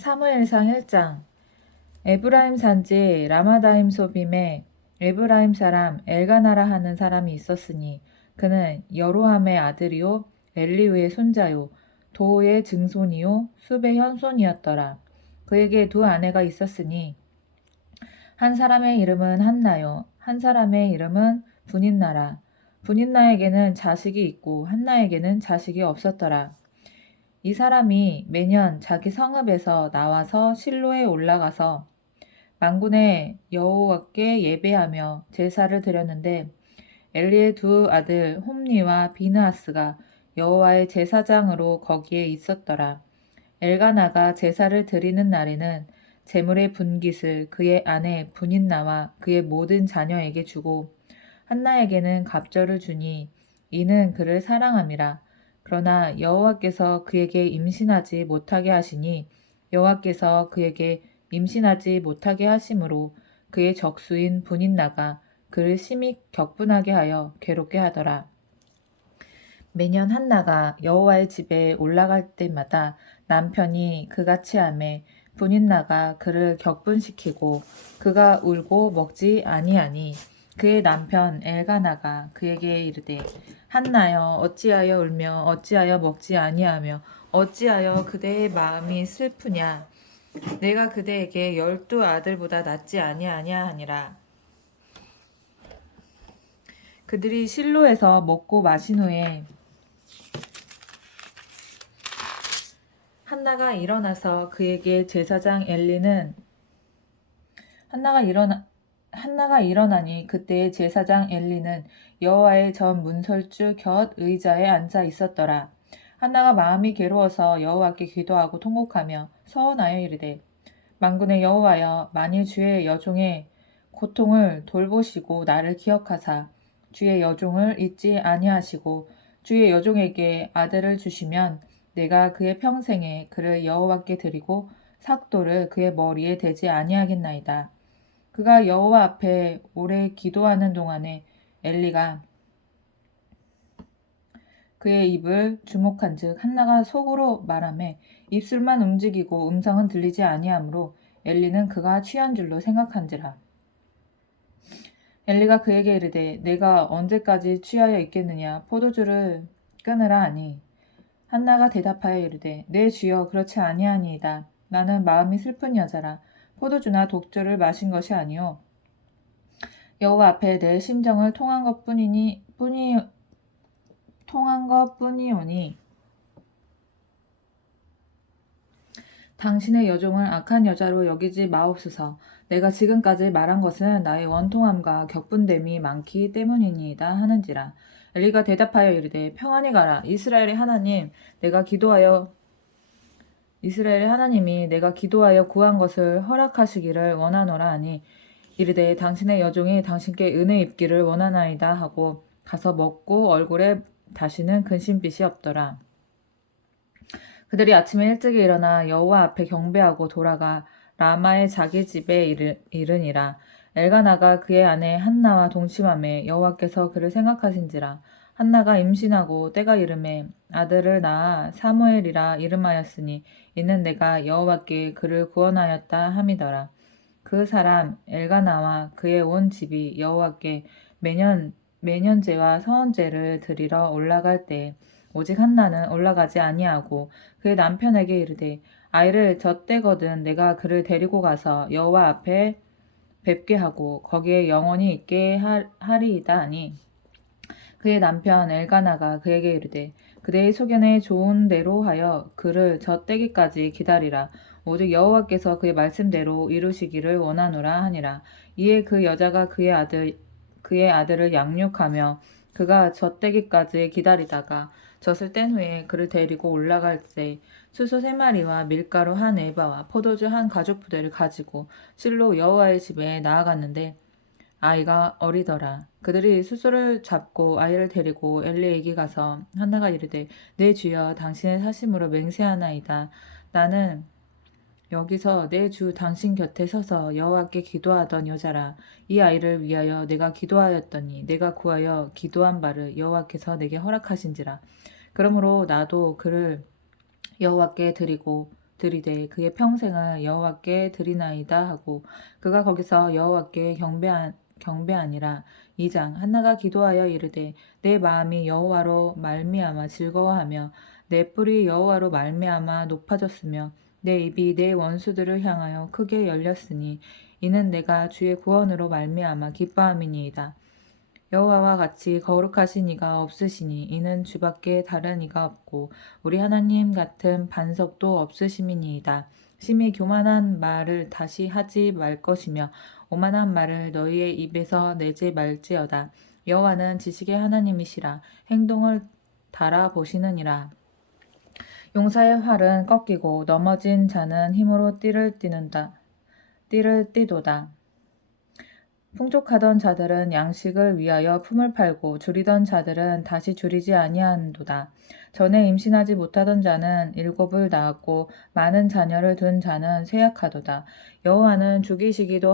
사무엘상 1장. 에브라임 산지 라마다임 소빔에 에브라임 사람 엘가나라 하는 사람이 있었으니 그는 여로함의 아들이요 엘리우의 손자요 도의 증손이요 숲의 현손이었더라. 그에게 두 아내가 있었으니 한 사람의 이름은 한나요 한 사람의 이름은 분인나라. 분인나에게는 자식이 있고 한나에게는 자식이 없었더라. 이 사람이 매년 자기 성읍에서 나와서 실로에 올라가서 만군의 여호와께 예배하며 제사를 드렸는데 엘리의 두 아들 홈니와 비느하스가 여호와의 제사장으로 거기에 있었더라. 엘가나가 제사를 드리는 날에는 제물의 분깃을 그의 아내 분인나와 그의 모든 자녀에게 주고 한나에게는 갑절을 주니 이는 그를 사랑함이라. 그러나 여호와께서 그에게 임신하지 못하게 하시니 여호와께서 그에게 임신하지 못하게 하심으로 그의 적수인 분인나가 그를 심히 격분하게 하여 괴롭게 하더라. 매년 한나가 여호와의 집에 올라갈 때마다 남편이 그같이 하매 분인나가 그를 격분시키고 그가 울고 먹지 아니하니 그의 남편 엘가나가 그에게 이르되 한나여 어찌하여 울며 어찌하여 먹지 아니하며 어찌하여 그대의 마음이 슬프냐 내가 그대에게 12 아들보다 낫지 아니하냐 하니라. 그들이 실로에서 먹고 마신 후에 한나가 일어나서 그에게 제사장 엘리는 한나가 일어나니 그때의 제사장 엘리는 여호와의 전 문설주 곁 의자에 앉아 있었더라. 한나가 마음이 괴로워서 여호와께 기도하고 통곡하며 서원하여 이르되 만군의 여호와여 만일 주의 여종의 고통을 돌보시고 나를 기억하사 주의 여종을 잊지 아니하시고 주의 여종에게 아들을 주시면 내가 그의 평생에 그를 여호와께 드리고 삭도를 그의 머리에 대지 아니하겠나이다. 그가 여호와 앞에 오래 기도하는 동안에 엘리가 그의 입을 주목한즉 한나가 속으로 말하매 입술만 움직이고 음성은 들리지 아니하므로 엘리는 그가 취한 줄로 생각한지라. 엘리가 그에게 이르되 내가 언제까지 취하여 있겠느냐 포도주를 끊으라 하니 한나가 대답하여 이르되 내 주여 그렇지 아니하니이다. 나는 마음이 슬픈 여자라 포도주나 독주를 마신 것이 아니요 여호와 앞에 내 심정을 통한 것뿐이오니 당신의 여종을 악한 여자로 여기지 마옵소서. 내가 지금까지 말한 것은 나의 원통함과 격분됨이 많기 때문이니이다 하는지라. 엘리가 대답하여 이르되 평안히 가라. 이스라엘의 하나님이 내가 기도하여 구한 것을 허락하시기를 원하노라 하니 이르되 당신의 여종이 당신께 은혜 입기를 원하나이다 하고 가서 먹고 얼굴에 다시는 근심빛이 없더라. 그들이 아침에 일찍 일어나 여호와 앞에 경배하고 돌아가 라마의 자기 집에 이르니라. 엘가나가 그의 아내 한나와 동침하매 여호와께서 그를 생각하신지라. 한나가 임신하고 때가 이름에 아들을 낳아 사무엘이라 이름하였으니 이는 내가 여호와께 그를 구원하였다 함이더라. 그 사람 엘가나와 그의 온 집이 여호와께 매년제와 서원제를 드리러 올라갈 때 오직 한나는 올라가지 아니하고 그의 남편에게 이르되 아이를 젖대거든 내가 그를 데리고 가서 여호와 앞에 뵙게 하고 거기에 영원히 있게 하리이다 하니 그의 남편 엘가나가 그에게 이르되 그대의 소견에 좋은 대로 하여 그를 젖대기까지 기다리라. 오직 여호와께서 그의 말씀대로 이루시기를 원하노라 하니라. 이에 그 여자가 그의 아들을 양육하며 그가 젖대기까지 기다리다가 젖을 뗀 후에 그를 데리고 올라갈 때 수소 3마리와 밀가루 1에바와 포도주 1가죽부대를 가지고 실로 여호와의 집에 나아갔는데 아이가 어리더라. 그들이 수소를 잡고 아이를 데리고 엘리에게 가서 한나가 이르되 내 주여 당신의 사심으로 맹세하나이다. 나는 여기서 내 주 당신 곁에 서서 여호와께 기도하던 여자라. 이 아이를 위하여 내가 기도하였더니 내가 구하여 기도한 바를 여호와께서 내게 허락하신지라. 그러므로 나도 그를 여호와께 드리고 드리되 그의 평생을 여호와께 드리나이다 하고 그가 거기서 여호와께 경배하니라. 2장 한나가 기도하여 이르되 내 마음이 여호와로 말미암아 즐거워하며 내 뿔이 여호와로 말미암아 높아졌으며 내 입이 내 원수들을 향하여 크게 열렸으니 이는 내가 주의 구원으로 말미암아 기뻐함이니이다. 여호와와 같이 거룩하신 이가 없으시니 이는 주밖에 다른 이가 없고 우리 하나님 같은 반석도 없으심이니이다. 심히 교만한 말을 다시 하지 말 것이며 오만한 말을 너희의 입에서 내지 말지어다. 여호와는 지식의 하나님이시라 행동을 달아보시느니라. 용사의 활은 꺾이고 넘어진 자는 힘으로 띠를 띠도다. 풍족하던 자들은 양식을 위하여 품을 팔고 줄이던 자들은 다시 줄이지 아니한도다. 전에 임신하지 못하던 자는 7을 낳았고 많은 자녀를 둔 자는 쇠약하도다. 여호와는 죽이기도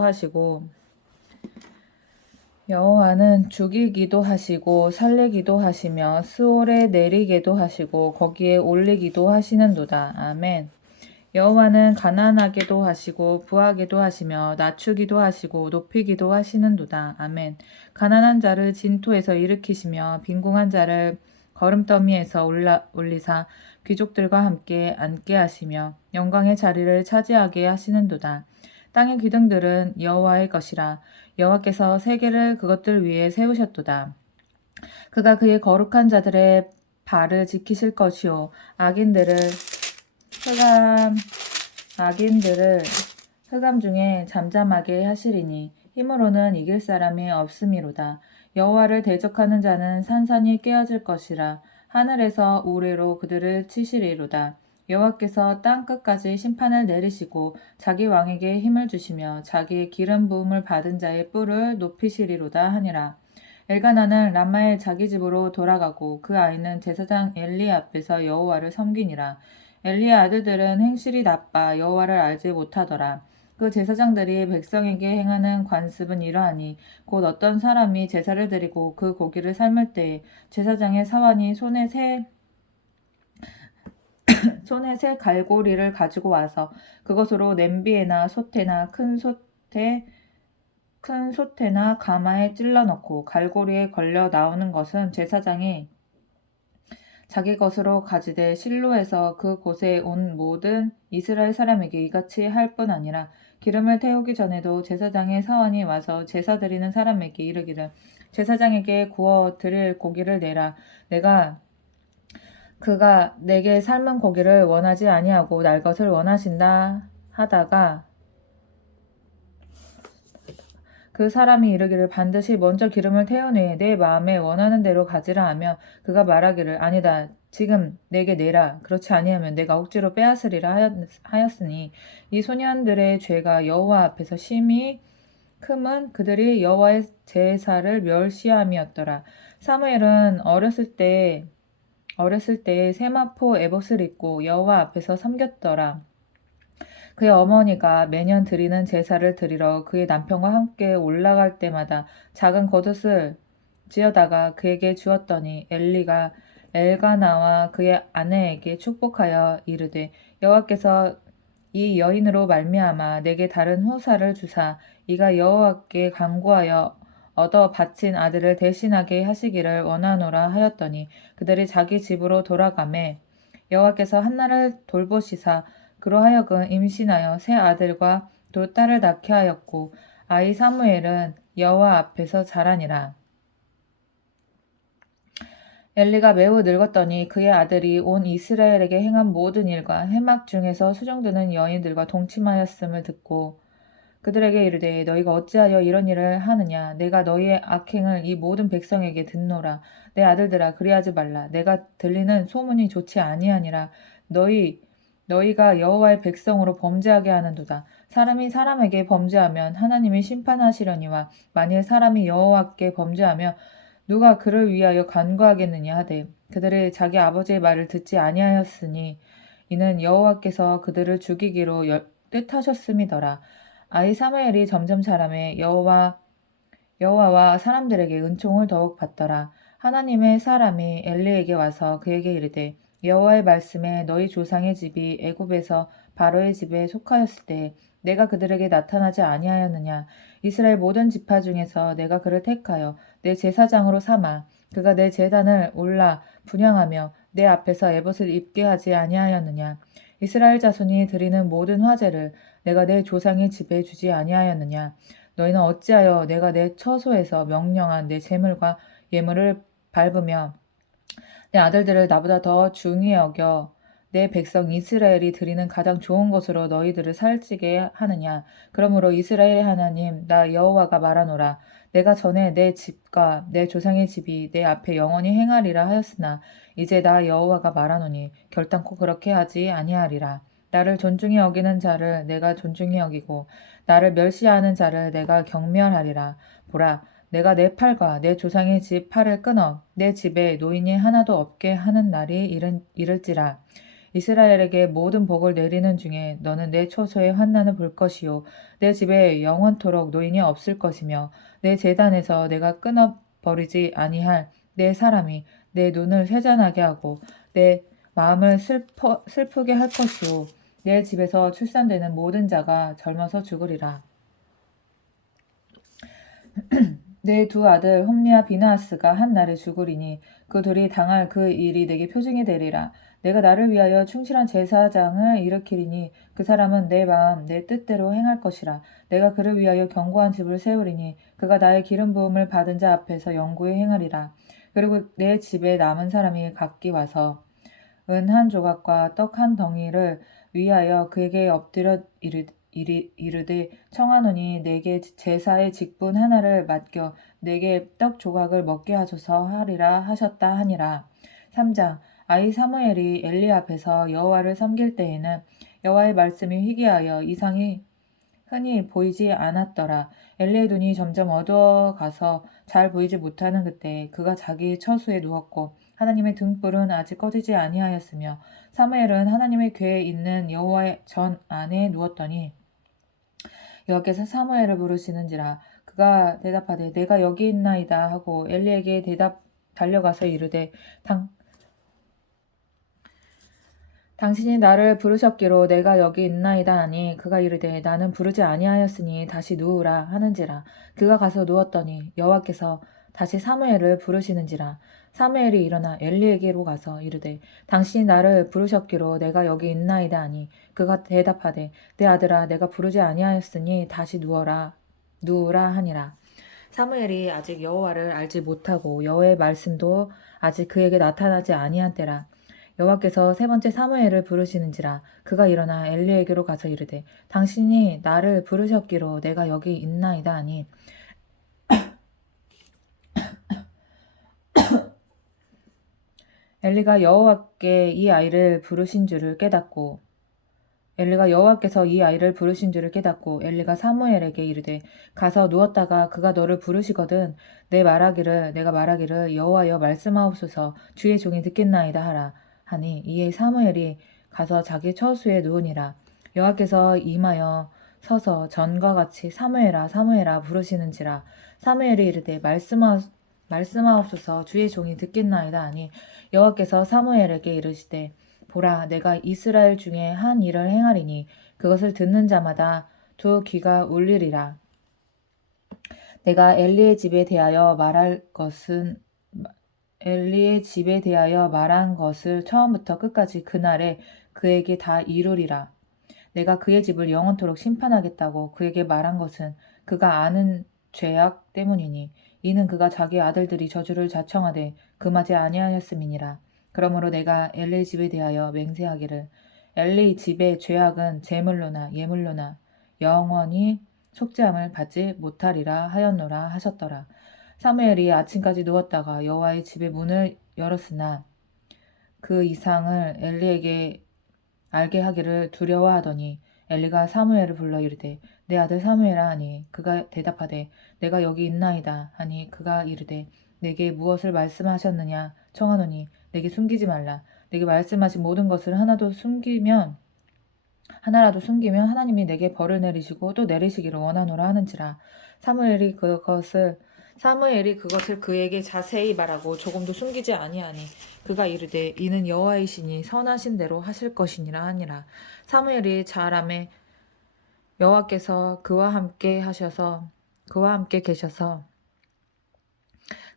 하시고 살리기도 하시며 스올에 내리게도 하시고 거기에 올리기도 하시는도다. 아멘. 여호와는 가난하게도 하시고 부하게도 하시며 낮추기도 하시고 높이기도 하시는도다. 아멘. 가난한 자를 진토에서 일으키시며 빈궁한 자를 거름더미에서 올리사 귀족들과 함께 앉게 하시며 영광의 자리를 차지하게 하시는도다. 땅의 기둥들은 여호와의 것이라. 여호와께서 세계를 그것들 위에 세우셨도다. 그가 그의 거룩한 자들의 발을 지키실 것이요 악인들을 흑암 중에 잠잠하게 하시리니 힘으로는 이길 사람이 없음이로다. 여호와를 대적하는 자는 산산이 깨어질 것이라. 하늘에서 우레로 그들을 치시리로다. 여호와께서 땅 끝까지 심판을 내리시고 자기 왕에게 힘을 주시며 자기의 기름 부음을 받은 자의 뿔을 높이시리로다 하니라. 엘가나는 람마의 자기 집으로 돌아가고 그 아이는 제사장 엘리 앞에서 여호와를 섬기니라. 엘리의 아들들은 행실이 나빠 여호와를 알지 못하더라. 그 제사장들이 백성에게 행하는 관습은 이러하니 곧 어떤 사람이 제사를 드리고 그 고기를 삶을 때에 제사장의 사환이 손에 새 갈고리를 가지고 와서 그것으로 냄비에나 솥에나 큰 솥에나 가마에 찔러 넣고 갈고리에 걸려 나오는 것은 제사장이 자기 것으로 가지되 실로에서 그 곳에 온 모든 이스라엘 사람에게 이같이 할 뿐 아니라 기름을 태우기 전에도 제사장의 사원이 와서 제사 드리는 사람에게 이르기를 제사장에게 구워 드릴 고기를 내라. 그가 내게 삶은 고기를 원하지 아니하고 날 것을 원하신다 하다가 그 사람이 이르기를 반드시 먼저 기름을 태우니 내 마음에 원하는 대로 가지라 하며 그가 말하기를 아니다 지금 내게 내라 그렇지 아니하면 내가 억지로 빼앗으리라 하였으니 이 소년들의 죄가 여호와 앞에서 심히 큼은 그들이 여호와의 제사를 멸시함이었더라. 사무엘은 어렸을 때에 세마포 에봇을 입고 여호와 앞에서 섬겼더라. 그의 어머니가 매년 드리는 제사를 드리러 그의 남편과 함께 올라갈 때마다 작은 겉옷을 지어다가 그에게 주었더니 엘리가 엘가나와 그의 아내에게 축복하여 이르되 여호와께서 이 여인으로 말미암아 내게 다른 후사를 주사 이가 여호와께 간구하여 얻어 바친 아들을 대신하게 하시기를 원하노라 하였더니 그들이 자기 집으로 돌아가매 여호와께서 한나를 돌보시사 그로 하여금 임신하여 새 아들과 두 딸을 낳게 하였고 아이 사무엘은 여호와 앞에서 자라니라. 엘리가 매우 늙었더니 그의 아들이 온 이스라엘에게 행한 모든 일과 해막 중에서 수종드는 여인들과 동침하였음을 듣고 그들에게 이르되 너희가 어찌하여 이런 일을 하느냐 내가 너희의 악행을 이 모든 백성에게 듣노라. 내 아들들아 그리하지 말라. 내가 들리는 소문이 좋지 아니하니라. 너희가 여호와의 백성으로 범죄하게 하는도다. 사람이 사람에게 범죄하면 하나님이 심판하시려니와 만일 사람이 여호와께 범죄하며 누가 그를 위하여 간구하겠느냐 하되 그들이 자기 아버지의 말을 듣지 아니하였으니 이는 여호와께서 그들을 죽이기로 뜻하셨음이더라. 아이 사무엘이 점점 자라매 여호와와 사람들에게 은총을 더욱 받더라. 하나님의 사람이 엘리에게 와서 그에게 이르되 여호와의 말씀에 너희 조상의 집이 애굽에서 바로의 집에 속하였을 때 내가 그들에게 나타나지 아니하였느냐. 이스라엘 모든 지파 중에서 내가 그를 택하여 내 제사장으로 삼아 그가 내 제단을 올라 분향하며 내 앞에서 에봇을 입게 하지 아니하였느냐. 이스라엘 자손이 드리는 모든 화제를 내가 내 조상의 집에 주지 아니하였느냐. 너희는 어찌하여 내가 내 처소에서 명령한 내 제물과 예물을 밟으며 내 아들들을 나보다 더 중히 여겨 내 백성 이스라엘이 드리는 가장 좋은 것으로 너희들을 살찌게 하느냐. 그러므로 이스라엘의 하나님 나 여호와가 말하노라. 내가 전에 내 집과 내 조상의 집이 내 앞에 영원히 행하리라 하였으나 이제 나 여호와가 말하노니 결단코 그렇게 하지 아니하리라. 나를 존중히 여기는 자를 내가 존중히 여기고 나를 멸시하는 자를 내가 경멸하리라. 보라, 내가 내 팔과 내 조상의 집 팔을 끊어 내 집에 노인이 하나도 없게 하는 날이 이를지라. 이스라엘에게 모든 복을 내리는 중에 너는 내 처소의 환난을 볼 것이요 내 집에 영원토록 노인이 없을 것이며 내 제단에서 내가 끊어 버리지 아니할 내 사람이 내 눈을 회전하게 하고 내 마음을 슬프게 할 것이요 내 집에서 출산되는 모든 자가 젊어서 죽으리라. 내 두 아들 홈리와 비나하스가 한 날에 죽으리니 그 둘이 당할 그 일이 내게 표징이 되리라. 내가 나를 위하여 충실한 제사장을 일으키리니 그 사람은 내 마음 내 뜻대로 행할 것이라. 내가 그를 위하여 견고한 집을 세우리니 그가 나의 기름 부음을 받은 자 앞에서 영구히 행하리라. 그리고 내 집에 남은 사람이 각기 와서 은 한 조각과 떡 한 덩이를 위하여 그에게 엎드려 이르되 청하노니 내게 제사의 직분 하나를 맡겨 내게 떡 조각을 먹게 하소서 하리라 하셨다 하니라. 3장 아이 사무엘이 엘리 앞에서 여호와를 섬길 때에는 여호와의 말씀이 희귀하여 이상이 흔히 보이지 않았더라. 엘리의 눈이 점점 어두워가서 잘 보이지 못하는 그때 그가 자기 처소에 누웠고 하나님의 등불은 아직 꺼지지 아니하였으며 사무엘은 하나님의 궤에 있는 여호와의 전 안에 누웠더니 여호와께서 사무엘을 부르시는지라. 그가 대답하되 내가 여기 있나이다 하고 엘리에게 달려가서 이르되 당신이 나를 부르셨기로 내가 여기 있나이다 하니 그가 이르되 나는 부르지 아니하였으니 다시 누우라 하는지라. 그가 가서 누웠더니 여호와께서 다시 사무엘을 부르시는지라. 사무엘이 일어나 엘리에게로 가서 이르되 당신이 나를 부르셨기로 내가 여기 있나이다 하니 그가 대답하되 내 아들아 내가 부르지 아니하였으니 다시 누우라 하니라. 사무엘이 아직 여호와를 알지 못하고 여호와의 말씀도 아직 그에게 나타나지 아니한 때라. 여호와께서 세 번째 사무엘을 부르시는지라. 그가 일어나 엘리에게로 가서 이르되 당신이 나를 부르셨기로 내가 여기 있나이다 하니 엘리가 여호와께서 이 아이를 부르신 줄을 깨닫고 엘리가 사무엘에게 이르되 가서 누웠다가 그가 너를 부르시거든 내가 말하기를 여호와여 말씀하옵소서 주의 종이 듣겠나이다 하라 하니 이에 사무엘이 가서 자기 처소에 누우니라. 여호와께서 임하여 서서 전과 같이 사무엘아 사무엘아 부르시는지라. 사무엘이 이르되 말씀하옵소서 주의 종이 듣겠나이다 하니 여호와께서 사무엘에게 이르시되 보라 내가 이스라엘 중에 한 일을 행하리니 그것을 듣는 자마다 두 귀가 울리리라. 내가 엘리의 집에 대하여 말한 것을 처음부터 끝까지 그날에 그에게 다 이루리라. 내가 그의 집을 영원토록 심판하겠다고 그에게 말한 것은 그가 아는 죄악 때문이니 이는 그가 자기 아들들이 저주를 자청하되 금하지 아니하였음이니라. 그러므로 내가 엘리 집에 대하여 맹세하기를 엘리 집의 죄악은 제물로나 예물로나 영원히 속죄함을 받지 못하리라 하였노라 하셨더라. 사무엘이 아침까지 누웠다가 여호와의 집의 문을 열었으나 그 이상을 엘리에게 알게 하기를 두려워하더니 엘리가 사무엘을 불러 이르되 내 아들 사무엘아 하니 그가 대답하되 내가 여기 있나이다 하니 그가 이르되 내게 무엇을 말씀하셨느냐 청하노니 내게 숨기지 말라. 내게 말씀하신 모든 것을 하나라도 숨기면 하나님이 내게 벌을 내리시고 또 내리시기를 원하노라 하는지라. 사무엘이 그것을 사무엘이 그것을 그에게 자세히 말하고 조금도 숨기지 아니하니 그가 이르되 이는 여호와이시니 선하신 대로 하실 것이니라 하니라. 사무엘이 자라매 여호와께서 그와 함께 계셔서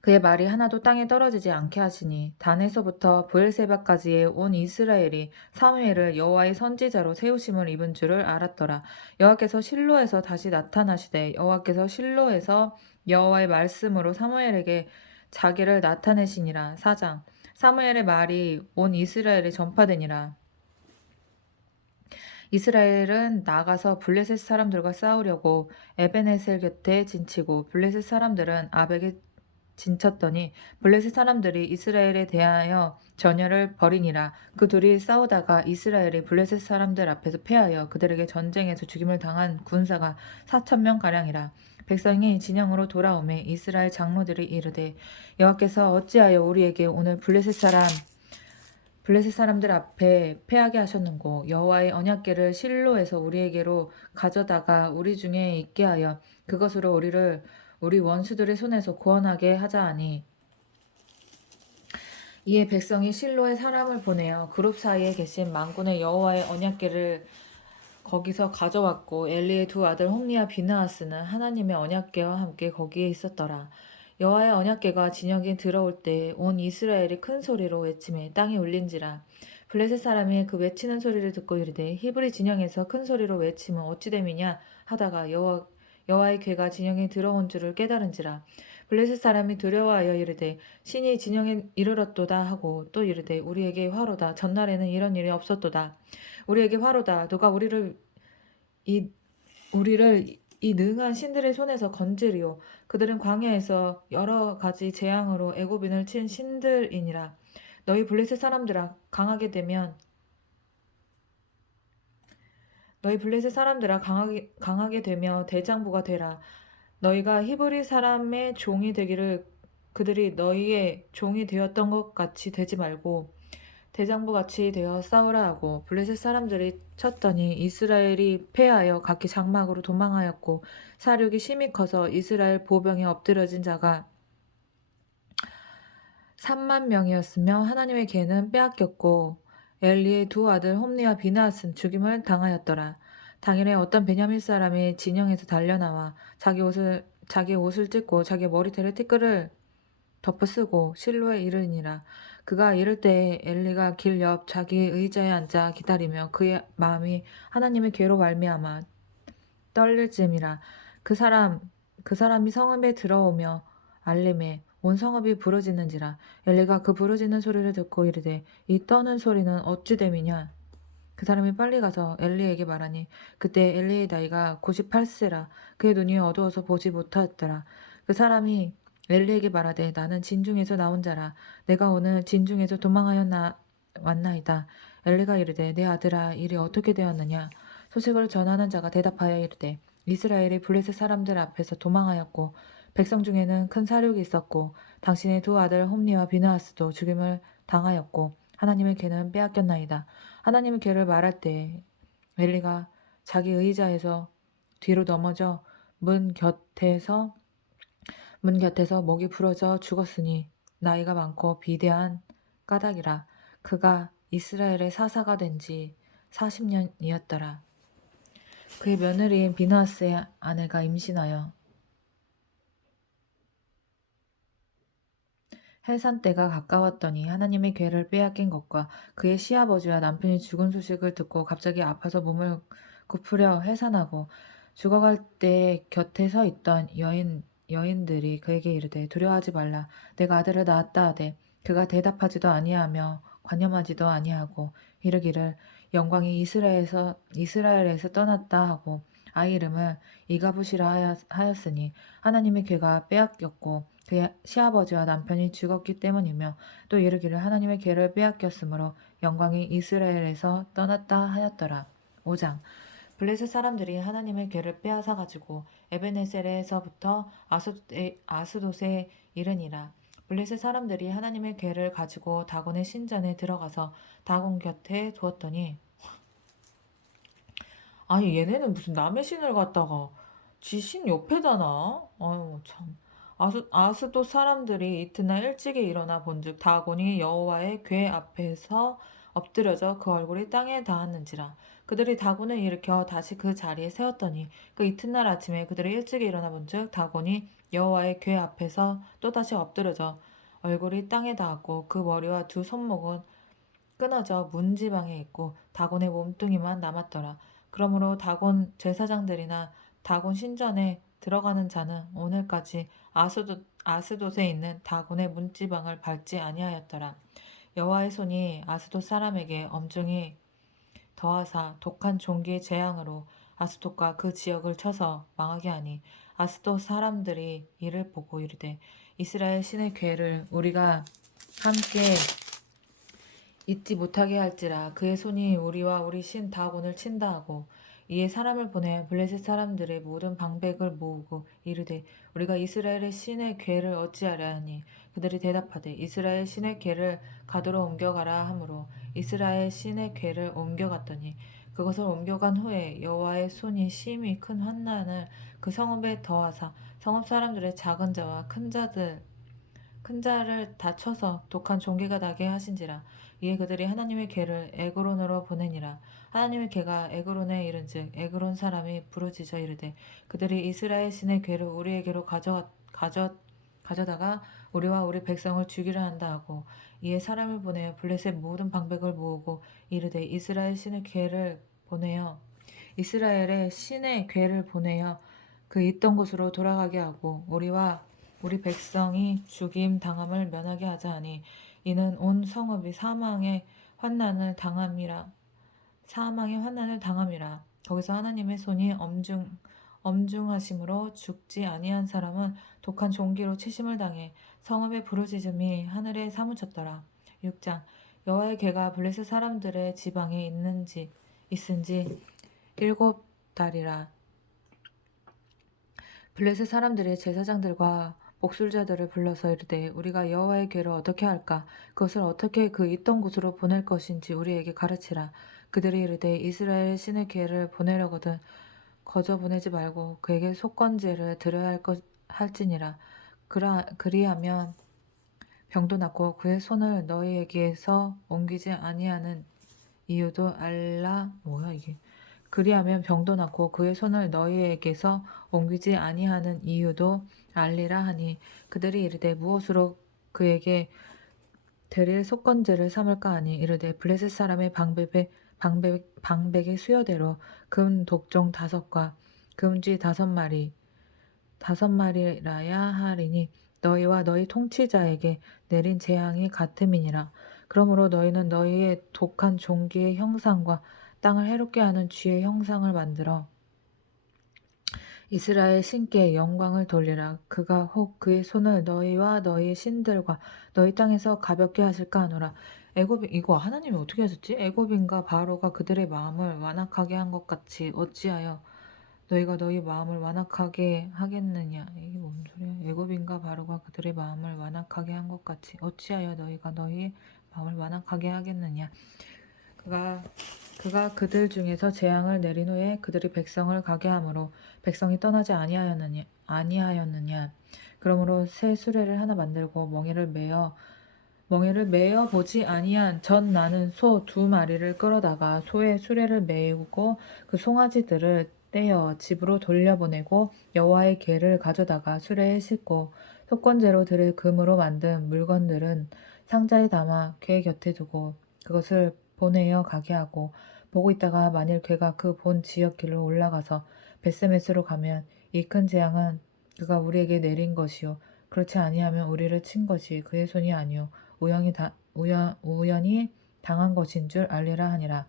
그의 말이 하나도 땅에 떨어지지 않게 하시니 단에서부터 브엘세바까지의 온 이스라엘이 사무엘을 여호와의 선지자로 세우심을 입은 줄을 알았더라. 여호와께서 실로에서 다시 나타나시되 여호와께서 실로에서 여호와의 말씀으로 사무엘에게 자기를 나타내시니라. 4장. 사무엘의 말이 온 이스라엘에 전파되니라. 이스라엘은 나가서 블레셋 사람들과 싸우려고 에베네셀 곁에 진치고 블레셋 사람들은 아벡에 진쳤더니 블레셋 사람들이 이스라엘에 대하여 전열을 벌이니라. 그 둘이 싸우다가 이스라엘이 블레셋 사람들 앞에서 패하여 그들에게 전쟁에서 죽임을 당한 군사가 4,000명 가량이라. 백성이 진영으로 돌아오매 이스라엘 장로들이 이르되 여호와께서 어찌하여 우리에게 오늘 블레셋 사람들 앞에 패하게 하셨는고 여호와의 언약궤를 실로에서 우리에게로 가져다가 우리 중에 있게 하여 그것으로 우리 원수들의 손에서 구원하게 하자 하니 이에 백성이 실로에 사람을 보내어 그룹 사이에 계신 만군의 여호와의 언약궤를 거기서 가져왔고 엘리의 두 아들 홈리와 비느하스는 하나님의 언약궤와 함께 거기에 있었더라. 여호와의 언약궤가 진영에 들어올 때 온 이스라엘이 큰 소리로 외치매 땅이 울린지라. 블레셋 사람이 그 외치는 소리를 듣고 이르되 히브리 진영에서 큰 소리로 외치면 어찌 됨이냐 하다가 여호와의 궤가 진영에 들어온 줄을 깨달은지라. 블레셋 사람이 두려워하여 이르되 신이 진영에 이르렀도다 하고 또 이르되 우리에게 화로다. 전날에는 이런 일이 없었도다. 우리에게 화로다. 누가 우리를 이 능한 신들의 손에서 건지리요. 그들은 광야에서 여러 가지 재앙으로 애굽인을 친 신들이니라. 너희 블레셋 사람들아 강하게 되며 대장부가 되라. 너희가 히브리 사람의 종이 되기를 그들이 너희의 종이 되었던 것 같이 되지 말고 대장부같이 되어 싸우라 하고 블레셋 사람들이 쳤더니 이스라엘이 패하여 각기 장막으로 도망하였고 사륙이 심히 커서 이스라엘 보병에 엎드려진 자가 3만 명이었으며 하나님의 궤는 빼앗겼고 엘리의 두 아들 홈리와 비느하스는 죽임을 당하였더라. 당일에 어떤 베냐민 사람이 진영에서 달려나와 자기 옷을 찢고 자기 머리털에 티끌을 덮어쓰고 실로에 이르니라. 그가 이를 때에 엘리가 길 옆 자기 의자에 앉아 기다리며 그의 마음이 하나님의 궤로 말미암아 떨릴쯤이라. 그 사람이 성읍에 들어오며 알림에 온 성읍이 부르짖는지라. 엘리가 그 부르짖는 소리를 듣고 이르되 이 떠는 소리는 어찌 됨이냐. 그 사람이 빨리 가서 엘리에게 말하니 그때 엘리의 나이가 98세라. 그의 눈이 어두워서 보지 못하였더라. 그 사람이 엘리에게 말하되 나는 진중에서 나온 자라. 내가 오늘 진중에서 도망하여 왔나이다. 엘리가 이르되 내 아들아 일이 어떻게 되었느냐. 소식을 전하는 자가 대답하여 이르되 이스라엘이 블레셋 사람들 앞에서 도망하였고 백성 중에는 큰 사륙이 있었고 당신의 두 아들 홈리와 비느하스도 죽임을 당하였고 하나님의 궤는 빼앗겼나이다. 하나님의 궤를 말할 때 엘리가 자기 의자에서 뒤로 넘어져 문 곁에서 목이 부러져 죽었으니 나이가 많고 비대한 까닭이라. 그가 이스라엘의 사사가 된 지 40년이었더라. 그의 며느리인 비느하스의 아내가 임신하여 해산 때가 가까웠더니 하나님의 궤를 빼앗긴 것과 그의 시아버지와 남편이 죽은 소식을 듣고 갑자기 아파서 몸을 굽으려 해산하고 죽어갈 때 곁에 서 있던 여인들이 그에게 이르되 두려워하지 말라. 내가 아들을 낳았다 하되 그가 대답하지도 아니하며 관념하지도 아니하고 이르기를 영광이 이스라엘에서 떠났다 하고 아이 이름을 이가붓이라 하였으니 하나님의 궤가 빼앗겼고 그의 시아버지와 남편이 죽었기 때문이며 또 이르기를 하나님의 궤를 빼앗겼으므로 영광이 이스라엘에서 떠났다 하였더라. 5장. 블레셋 사람들이 하나님의 궤를 빼앗아 가지고 에베네셀에서부터 아스돗에 이르니라. 블레셋 사람들이 하나님의 궤를 가지고 다곤의 신전에 들어가서 다곤 곁에 두었더니 아니 얘네는 무슨 남의 신을 갖다가 지 신 옆에다 놔? 아유 참. 아스돗 사람들이 이튿날 일찍이 일어나 본즉 다곤이 여호와의 궤 앞에서 엎드려져 그 얼굴이 땅에 닿았는지라. 그들이 다곤을 일으켜 다시 그 자리에 세웠더니 그 이튿날 아침에 그들이 일찍이 일어나 본즉 다곤이 여호와의 궤 앞에서 또다시 엎드려져 얼굴이 땅에 닿았고 그 머리와 두 손목은 끊어져 문지방에 있고 다곤의 몸뚱이만 남았더라. 그러므로 다곤 제사장들이나 다곤 신전에 들어가는 자는 오늘까지 아스돗에 있는 다곤의 문지방을 밟지 아니하였더라. 여호와의 손이 아스돗 사람에게 엄중히 더하사 독한 종기의 재앙으로 아스돗과 그 지역을 쳐서 망하게 하니 아스돗 사람들이 이를 보고 이르되 이스라엘 신의 괴를 우리가 함께 잊지 못하게 할지라. 그의 손이 우리와 우리 신 다곤을 친다 하고 이에 사람을 보내 블레셋 사람들의 모든 방백을 모으고 이르되 우리가 이스라엘의 신의 궤를 어찌하려 하니 그들이 대답하되 이스라엘 신의 궤를 가도로 옮겨가라 하므로 이스라엘 신의 궤를 옮겨갔더니 그것을 옮겨간 후에 여호와의 손이 심히 큰 환난을 그 성읍에 더하사 성읍 사람들의 작은 자와 큰 자를 다쳐서 독한 종기가 나게 하신지라. 이에 그들이 하나님의 궤를 에그론으로 보내니라. 하나님의 궤가 에그론에 이른즉 에그론 사람이 부르짖어 이르되 그들이 이스라엘 신의 궤를 우리에게로 가져다가 우리와 우리 백성을 죽이려 한다 하고 이에 사람을 보내어 블레셋 모든 방백을 모으고 이르되 이스라엘의 신의 궤를 보내어 그 있던 곳으로 돌아가게 하고 우리와 우리 백성이 죽임 당함을 면하게 하자 하니 이는 온 성읍이 사망의 환난을 당함이라. 거기서 하나님의 손이 엄중하심으로 죽지 아니한 사람은 독한 종기로 치심을 당해 성읍의 부르짖음이 하늘에 사무쳤더라. 6장. 여호와의 궤가 블레셋 사람들의 지방에 있은지 7달이라. 블레셋 사람들이 제사장들과 목술자들을 불러서 이르되 우리가 여호와의 궤를 어떻게 할까? 그것을 어떻게 그 있던 곳으로 보낼 것인지 우리에게 가르치라. 그들이 이르되 이스라엘 신의 궤를 보내려거든 거저 보내지 말고 그에게 속건제를 드려야 할지니라. 그리하면 병도 낫고 그의 손을 너희에게서 옮기지 아니하는 이유도 알라. 뭐야 이게? 그리하면 병도 낫고 그의 손을 너희에게서 옮기지 아니하는 이유도 알리라 하니 그들이 이르되 무엇으로 그에게 드릴 속건제를 삼을까 하니 이르되 블레셋 사람의 방백의 수여대로 금 독종 5과 금쥐 5마리라야 하리니 너희와 너희 통치자에게 내린 재앙이 같음이니라. 그러므로 너희는 너희의 독한 종기의 형상과 땅을 해롭게 하는 쥐의 형상을 만들어 이스라엘 신께 영광을 돌리라. 그가 혹 그의 손을 너희와 너희 신들과 너희 땅에서 가볍게 하실까 하노라. 이거 하나님이 어떻게 하셨지? 애굽인과 바로가 그들의 마음을 완악하게 한 것 같이 어찌하여 너희가 너희 마음을 완악하게 하겠느냐? 이게 뭔 소리야? 애굽인과 바로가 그들의 마음을 완악하게 한 것 같이 어찌하여 너희가 너희의 마음을 완악하게 하겠느냐? 그가 그들 중에서 재앙을 내린 후에 그들이 백성을 가게 하므로 백성이 떠나지 아니하였느냐. 그러므로 새 수레를 하나 만들고 멍에를 메어 보지 아니한 전 나는 소 2마리를 끌어다가 소의 수레를 메우고 그 송아지들을 떼어 집으로 돌려보내고 여호와의 궤를 가져다가 수레에 싣고 속건제로 드릴 금으로 만든 물건들은 상자에 담아 궤 곁에 두고 그것을 보내어 가게 하고 보고 있다가 만일 궤가 그 본 지역 길로 올라가서 벳세메스로 가면 이 큰 재앙은 그가 우리에게 내린 것이요 그렇지 아니하면 우리를 친 것이 그의 손이 아니요 우연히 당한 것인 줄 알리라 하니라.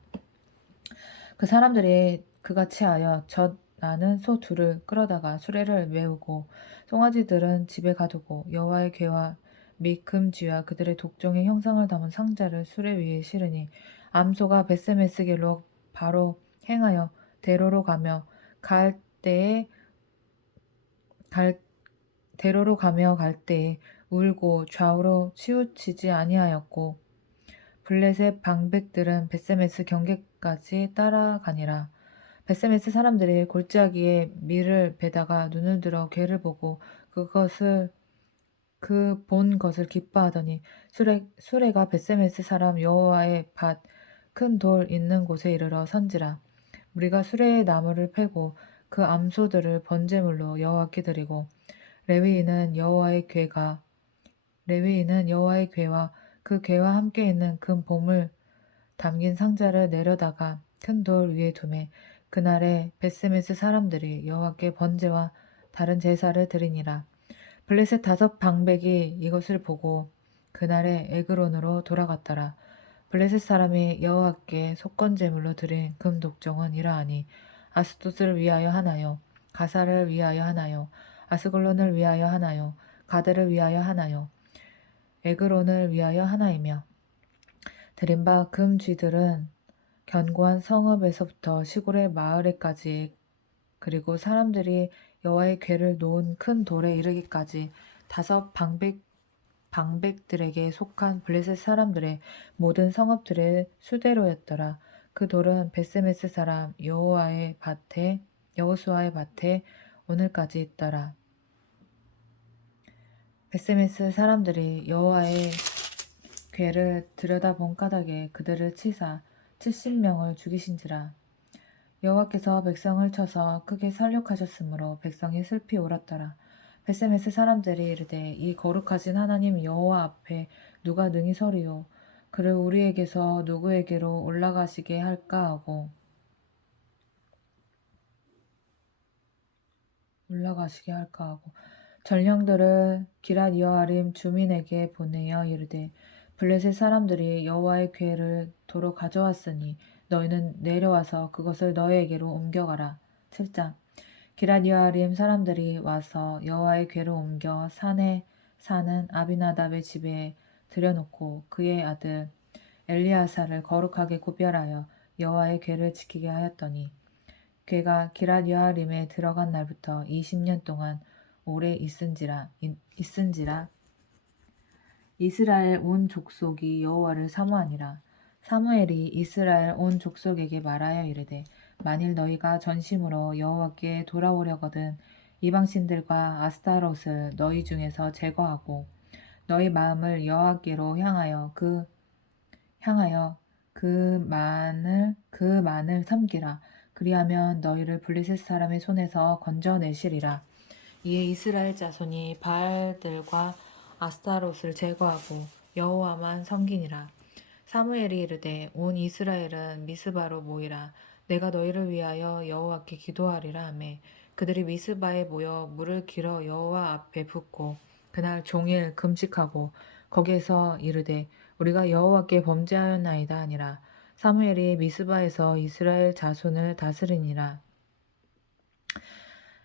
그 사람들이 그같이 하여 젖 나는 소 2를 끌어다가 수레를 메우고 송아지들은 집에 가두고 여호와의 궤와 및 금쥐와 그들의 독종의 형상을 담은 상자를 수레 위에 실으니 암소가 벳세메스 길로 바로 행하여 대로로 가며 갈 때에 울고 좌우로 치우치지 아니하였고 블레셋 방백들은 벳세메스 경계까지 따라가니라. 벳세메스 사람들이 골짜기에 밀을 베다가 눈을 들어 궤를 보고 그것을 그 본 것을 기뻐하더니 수레가 벳세메스 사람 여호와의 밭 큰 돌 있는 곳에 이르러 선지라. 우리가 수레의 나무를 패고 그 암소들을 번제물로 여호와께 드리고 레위인은 여호와의 궤와 그 궤와 함께 있는 금 보물 담긴 상자를 내려다가 큰 돌 위에 두매 그날에 벳세메스 사람들이 여호와께 번제와 다른 제사를 드리니라. 블레셋 5방백이 이것을 보고 그날에 에그론으로 돌아갔더라. 블레셋 사람이 여호와께 속건제물로 드린 금 독종은 이러하니 아스돗을 위하여 하나요, 가사를 위하여 하나요, 아스글론을 위하여 하나요, 가드를 위하여 하나요, 에그론을 위하여 하나이며 드린 바 금 쥐들은 견고한 성읍에서부터 시골의 마을에까지 그리고 사람들이 여호와의 궤를 놓은 큰 돌에 이르기까지 5방백들에게 속한 블레셋 사람들의 모든 성읍들의 수대로였더라. 그 돌은 벳세메스 사람 여호수아의 밭에 오늘까지 있더라. 벳세메스 사람들이 여호와의 궤를 들여다본 까닭에 그들을 치사 70명을 죽이신지라. 여호와께서 백성을 쳐서 크게 살육하셨으므로 백성이 슬피 울었더라. 벳세메스 사람들이 이르되 이 거룩하신 하나님 여호와 앞에 누가 능히 서리요 그를 우리에게서 누구에게로 올라가시게 할까 하고 전령들을 기랏 여아림 주민에게 보내어 이르되 블레셋 사람들이 여호와의 궤를 도로 가져왔으니 너희는 내려와서 그것을 너희에게로 옮겨가라. 7장 기랏 여아림 사람들이 와서 여호와의 궤를 옮겨 산에 사는 아비나답의 집에 들여놓고 그의 아들 엘리아사를 거룩하게 구별하여 여호와의 궤를 지키게 하였더니 궤가 기랏 여아림에 들어간 날부터 20년 동안 오래 있은지라 이스라엘 온 족속이 여호와를 사모하니라. 사무엘이 이스라엘 온 족속에게 말하여 이르되 만일 너희가 전심으로 여호와께 돌아오려거든 이방신들과 아스타롯을 너희 중에서 제거하고 너희 마음을 여호와께로 향하여 그만을 섬기라. 그리하면 너희를 블레셋 사람의 손에서 건져내시리라. 이에 이스라엘 자손이 바알들과 아스타롯을 제거하고 여호와만 섬기니라. 사무엘이 이르되 온 이스라엘은 미스바로 모이라. 내가 너희를 위하여 여호와께 기도하리라 하매 그들이 미스바에 모여 물을 길어 여호와 앞에 붓고 그날 종일 금식하고 거기에서 이르되 우리가 여호와께 범죄하였나이다 하니라. 사무엘이 미스바에서 이스라엘 자손을 다스리니라.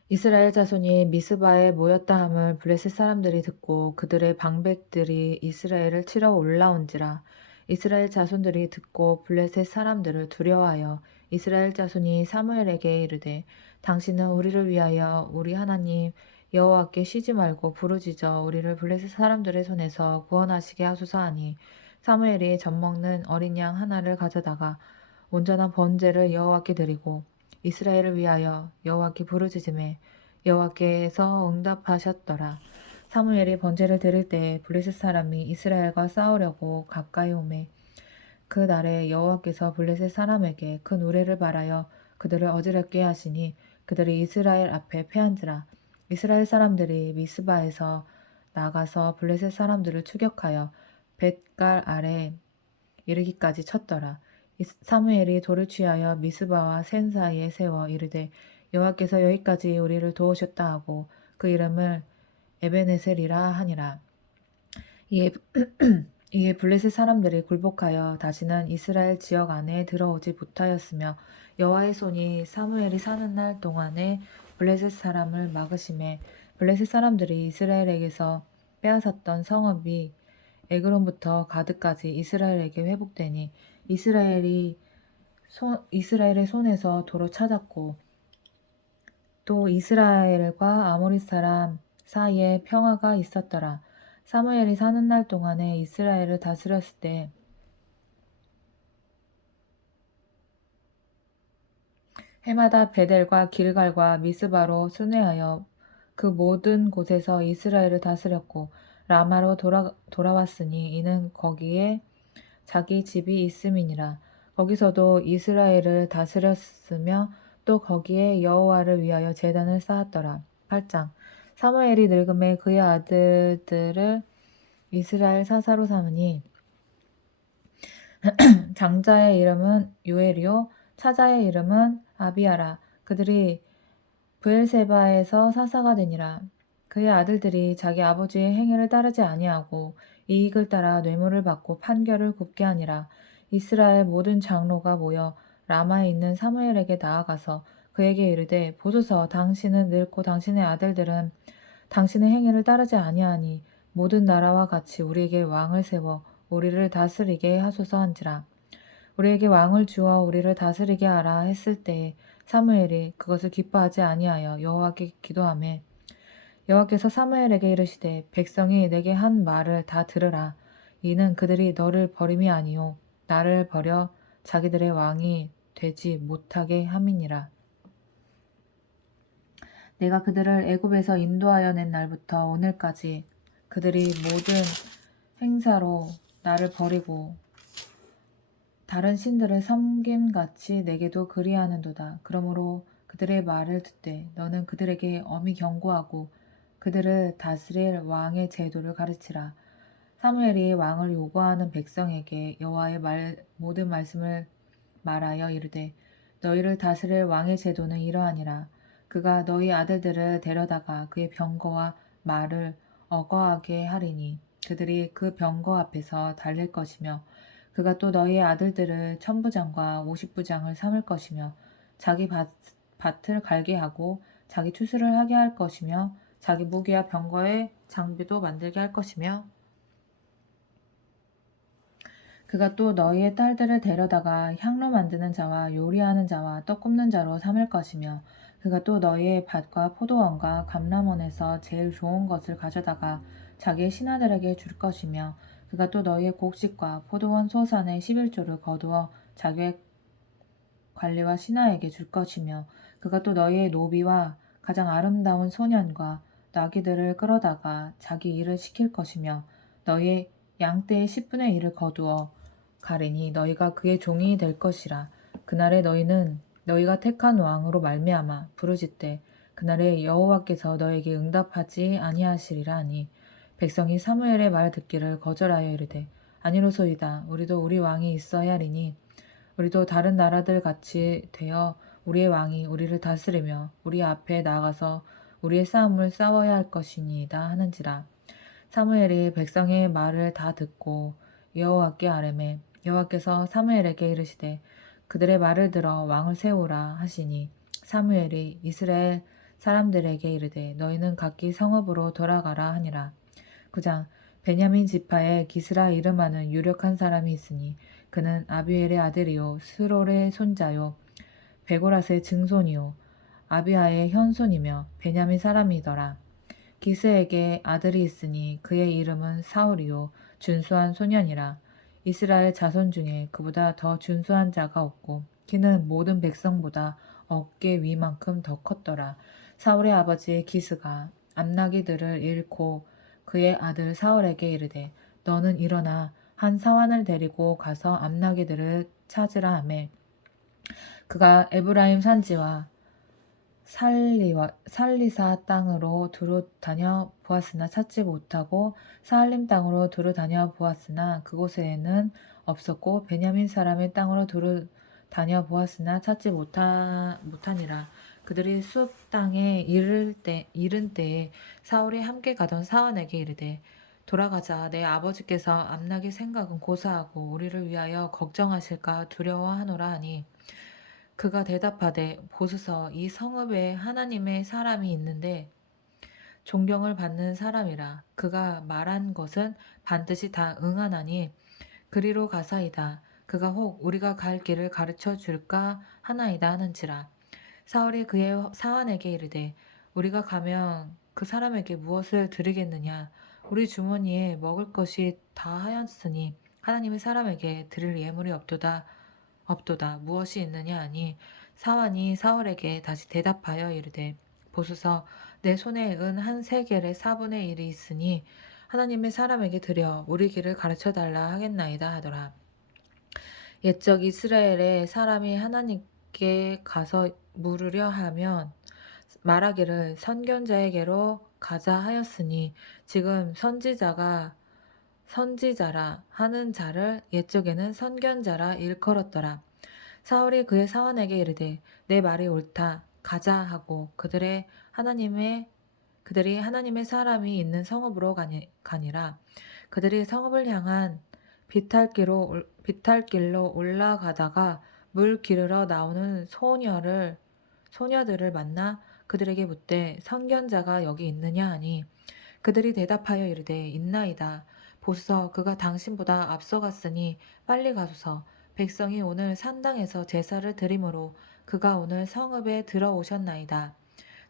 이스라엘 자손이 미스바에 모였다 함을 블레셋 사람들이 듣고 그들의 방백들이 이스라엘을 치러 올라온지라. 이스라엘 자손들이 듣고 블레셋 사람들을 두려워하여 이스라엘 자손이 사무엘에게 이르되 당신은 우리를 위하여 우리 하나님 여호와께 쉬지 말고 부르짖어 우리를 블레셋 사람들의 손에서 구원하시게 하소서 하니 사무엘이 젖먹는 어린 양 하나를 가져다가 온전한 번제를 여호와께 드리고 이스라엘을 위하여 여호와께 부르짖음에 여호와께서 응답하셨더라. 사무엘이 번제를 드릴 때에 블레셋 사람이 이스라엘과 싸우려고 가까이 오매 그 날에 여호와께서 블레셋 사람에게 큰 우레를 발하여 그들을 어지럽게 하시니 그들이 이스라엘 앞에 패한지라. 이스라엘 사람들이 미스바에서 나가서 블레셋 사람들을 추격하여 벳갈 아래 이르기까지 쳤더라. 사무엘이 돌을 취하여 미스바와 센 사이에 세워 이르되 여호와께서 여기까지 우리를 도우셨다 하고 그 이름을 에베네셀이라 하니라. 이에 블레셋 사람들이 굴복하여 다시는 이스라엘 지역 안에 들어오지 못하였으며 여호와의 손이 사무엘이 사는 날 동안에 블레셋 사람을 막으심에 블레셋 사람들이 이스라엘에게서 빼앗았던 성읍이 에그론부터 가드까지 이스라엘에게 회복되니 이스라엘의 손에서 도로 찾았고 또 이스라엘과 아모리 사람 사이에 평화가 있었더라. 사무엘이 사는 날 동안에 이스라엘을 다스렸을 때 해마다 베델과 길갈과 미스바로 순회하여 그 모든 곳에서 이스라엘을 다스렸고 라마로 돌아왔으니 이는 거기에 자기 집이 있음이니라. 거기서도 이스라엘을 다스렸으며 또 거기에 여호와를 위하여 제단을 쌓았더라. 8장. 사무엘이 늙음에 그의 아들들을 이스라엘 사사로 삼으니 장자의 이름은 요엘이요 차자의 이름은 아비아라. 그들이 브엘세바에서 사사가 되니라. 그의 아들들이 자기 아버지의 행위를 따르지 아니하고 이익을 따라 뇌물을 받고 판결을 굽게 하니라. 이스라엘 모든 장로가 모여 라마에 있는 사무엘에게 나아가서 그에게 이르되 보소서 당신은 늙고 당신의 아들들은 당신의 행위를 따르지 아니하니 모든 나라와 같이 우리에게 왕을 세워 우리를 다스리게 하소서 한지라. 우리에게 왕을 주어 우리를 다스리게 하라 했을 때에 사무엘이 그것을 기뻐하지 아니하여 여호와께 기도하매 여호와께서 사무엘에게 이르시되 백성이 내게 한 말을 다 들으라. 이는 그들이 너를 버림이 아니요 나를 버려 자기들의 왕이 되지 못하게 함이니라. 내가 그들을 애굽에서 인도하여 낸 날부터 오늘까지 그들이 모든 행사로 나를 버리고 다른 신들을 섬김같이 내게도 그리하는도다. 그러므로 그들의 말을 듣되 너는 그들에게 엄히 경고하고 그들을 다스릴 왕의 제도를 가르치라. 사무엘이 왕을 요구하는 백성에게 여호와의 모든 말씀을 말하여 이르되 너희를 다스릴 왕의 제도는 이러하니라. 그가 너희 아들들을 데려다가 그의 병거와 말을 어거하게 하리니 그들이 그 병거 앞에서 달릴 것이며 그가 또 너희의 아들들을 1000부장과 50부장을 삼을 것이며 자기 밭을 갈게 하고 자기 투수를 하게 할 것이며 자기 무기와 병거의 장비도 만들게 할 것이며 그가 또 너희의 딸들을 데려다가 향로 만드는 자와 요리하는 자와 떡 굽는 자로 삼을 것이며 그가 또 너희의 밭과 포도원과 감람원에서 제일 좋은 것을 가져다가 자기의 신하들에게 줄 것이며 그가 또 너희의 곡식과 포도원 소산의 11조를 거두어 자기의 관리와 신하에게 줄 것이며 그가 또 너희의 노비와 가장 아름다운 소년과 나귀들을 끌어다가 자기 일을 시킬 것이며 너희의 양떼의 10분의 1을 거두어 가리니 너희가 그의 종이 될 것이라. 그날에 너희는 너희가 택한 왕으로 말미암아 부르짖되 그날에 여호와께서 너에게 응답하지 아니하시리라 하니 백성이 사무엘의 말 듣기를 거절하여 이르되 아니로소이다. 우리도 우리 왕이 있어야 하리니 우리도 다른 나라들 같이 되어 우리의 왕이 우리를 다스리며 우리 앞에 나가서 우리의 싸움을 싸워야 할 것이니이다 하는지라. 사무엘이 백성의 말을 다 듣고 여호와께 아뢰매 여호와께서 사무엘에게 이르시되 그들의 말을 들어 왕을 세우라 하시니 사무엘이 이스라엘 사람들에게 이르되 너희는 각기 성읍으로 돌아가라 하니라. 9장. 베냐민 지파에 기스라 이름하는 유력한 사람이 있으니 그는 아비엘의 아들이요 스롤의 손자요 베고라스의 증손이요 아비아의 현손이며 베냐민 사람이더라. 기스에게 아들이 있으니 그의 이름은 사울이요 준수한 소년이라. 이스라엘 자손 중에 그보다 더 준수한 자가 없고 키는 모든 백성보다 어깨 위만큼 더 컸더라. 사울의 아버지 기스가 암나기들을 잃고 그의 아들 사울에게 이르되 너는 일어나 한 사환을 데리고 가서 암나기들을 찾으라 하매 그가 에브라임 산지와 살리사 땅으로 두루 다녀 보았으나 찾지 못하고 사할림 땅으로 두루 다녀 보았으나 그곳에는 없었고 베냐민 사람의 땅으로 두루 다녀 보았으나 찾지 못하니라. 그들이 숲 땅에 이른 때에 사울이 함께 가던 사원에게 이르되 돌아가자. 내 아버지께서 암나기 생각은 고사하고 우리를 위하여 걱정하실까 두려워하노라 하니 그가 대답하되 보소서 이 성읍에 하나님의 사람이 있는데 존경을 받는 사람이라. 그가 말한 것은 반드시 다 응하나니 그리로 가사이다. 그가 혹 우리가 갈 길을 가르쳐 줄까 하나이다 하는지라. 사울이 그의 사환에게 이르되 우리가 가면 그 사람에게 무엇을 드리겠느냐. 우리 주머니에 먹을 것이 다 하였으니 하나님의 사람에게 드릴 예물이 없도다. 무엇이 있느냐 하니 사환이 사울에게 다시 대답하여 이르되 보소서 내 손에 은 한 세겔의 4분의 1이 있으니 하나님의 사람에게 드려 우리 길을 가르쳐 달라 하겠나이다 하더라. 옛적 이스라엘의 사람이 하나님께 가서 물으려 하면 말하기를 선견자에게로 가자 하였으니 지금 선지자라 하는 자를 옛적에는 선견자라 일컬었더라. 사울이 그의 사원에게 이르되 내 말이 옳다 가자 하고 그들이 하나님의 사람이 있는 성읍으로 가니라. 그들이 성읍을 향한 비탈길로 올라가다가 물 기르러 나오는 소녀들을 만나 그들에게 묻되 선견자가 여기 있느냐 하니 그들이 대답하여 이르되 있나이다. 보소서 그가 당신보다 앞서갔으니 빨리 가소서. 백성이 오늘 산당에서 제사를 드리므로 그가 오늘 성읍에 들어오셨나이다.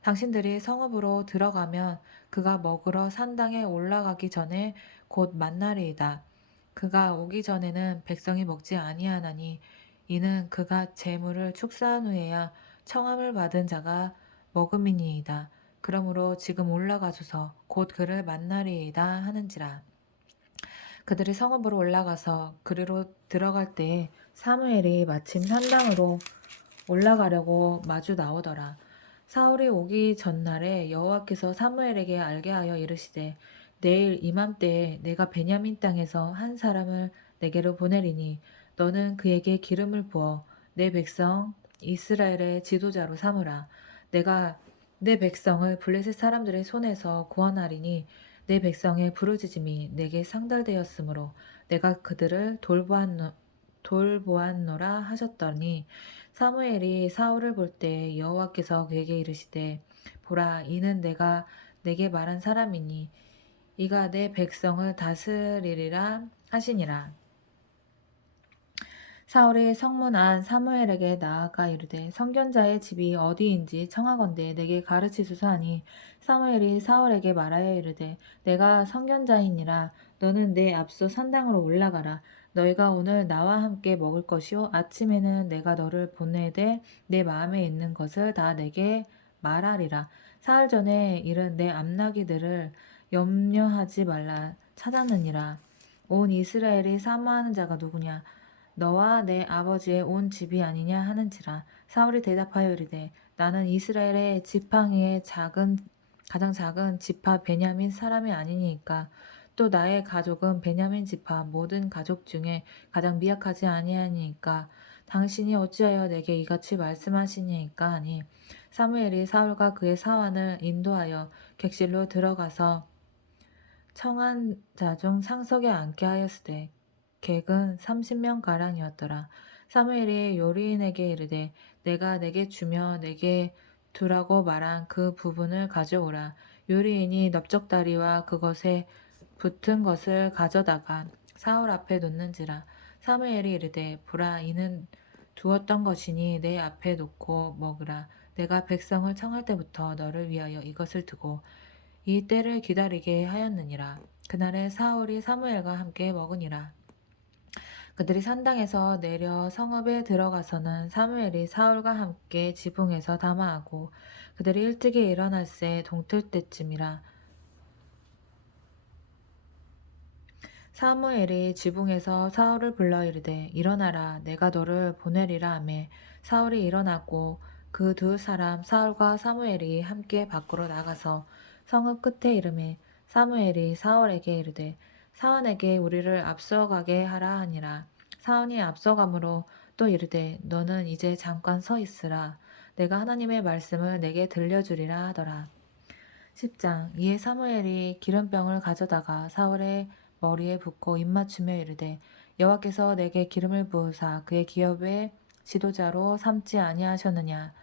당신들이 성읍으로 들어가면 그가 먹으러 산당에 올라가기 전에 곧 만나리이다. 그가 오기 전에는 백성이 먹지 아니하나니 이는 그가 재물을 축사한 후에야 청함을 받은 자가 먹음이니이다. 그러므로 지금 올라가소서 곧 그를 만나리이다 하는지라. 그들이 성읍으로 올라가서 그리로 들어갈 때에 사무엘이 마침 산당으로 올라가려고 마주 나오더라. 사울이 오기 전날에 여호와께서 사무엘에게 알게 하여 이르시되 내일 이맘때에 내가 베냐민 땅에서 한 사람을 내게로 보내리니 너는 그에게 기름을 부어 내 백성 이스라엘의 지도자로 삼으라. 내가 내 백성을 블레셋 사람들의 손에서 구원하리니 내 백성의 부르짖음이 내게 상달되었으므로 내가 그들을 돌보았노라 하셨더니 사무엘이 사울을 볼 때 여호와께서 그에게 이르시되 보라 이는 내가 내게 말한 사람이니 이가 내 백성을 다스리리라 하시니라. 사울이 성문 안 사무엘에게 나아가 이르되 선견자의 집이 어디인지 청하건대 내게 가르치소서 하니 사무엘이 사울에게 말하여 이르되 내가 선견자이니라. 너는 내 앞서 산당으로 올라가라. 너희가 오늘 나와 함께 먹을 것이요 아침에는 내가 너를 보내되 내 마음에 있는 것을 다 내게 말하리라. 사흘 전에 이른 내 암나기들을 염려하지 말라 찾았느니라. 온 이스라엘이 사모하는 자가 누구냐? 너와 내 아버지의 온 집이 아니냐 하는지라. 사울이 대답하여 이르되 나는 이스라엘의 지팡이의 가장 작은 지파 베냐민 사람이 아니니까 또 나의 가족은 베냐민 지파 모든 가족 중에 가장 미약하지 아니하니까 당신이 어찌하여 내게 이같이 말씀하시니까 하니 사무엘이 사울과 그의 사환을 인도하여 객실로 들어가서 청한 자 중 상석에 앉게 하였으되 객은 30명가량이었더라. 사무엘이 요리인에게 이르되 내가 내게 주며 내게 두라고 말한 그 부분을 가져오라. 요리인이 넓적다리와 그것에 붙은 것을 가져다가 사울 앞에 놓는지라. 사무엘이 이르되 보라 이는 두었던 것이니 내 앞에 놓고 먹으라. 내가 백성을 청할 때부터 너를 위하여 이것을 두고 이 때를 기다리게 하였느니라. 그날에 사울이 사무엘과 함께 먹으니라. 그들이 산당에서 내려 성읍에 들어가서는 사무엘이 사울과 함께 지붕에서 담화하고 그들이 일찍이 일어날새 동틀 때쯤이라. 사무엘이 지붕에서 사울을 불러 이르되 일어나라 내가 너를 보내리라 하매 사울이 일어나고 그 두 사람 사울과 사무엘이 함께 밖으로 나가서 성읍 끝에 이르매 사무엘이 사울에게 이르되 사원에게 우리를 앞서가게 하라 하니라. 사원이 앞서가므로 또 이르되 너는 이제 잠깐 서 있으라. 내가 하나님의 말씀을 내게 들려주리라 하더라. 10장 이에 사무엘이 기름병을 가져다가 사울의 머리에 붓고 입맞추며 이르되 여호와께서 내게 기름을 부으사 그의 기업의 지도자로 삼지 아니하셨느냐.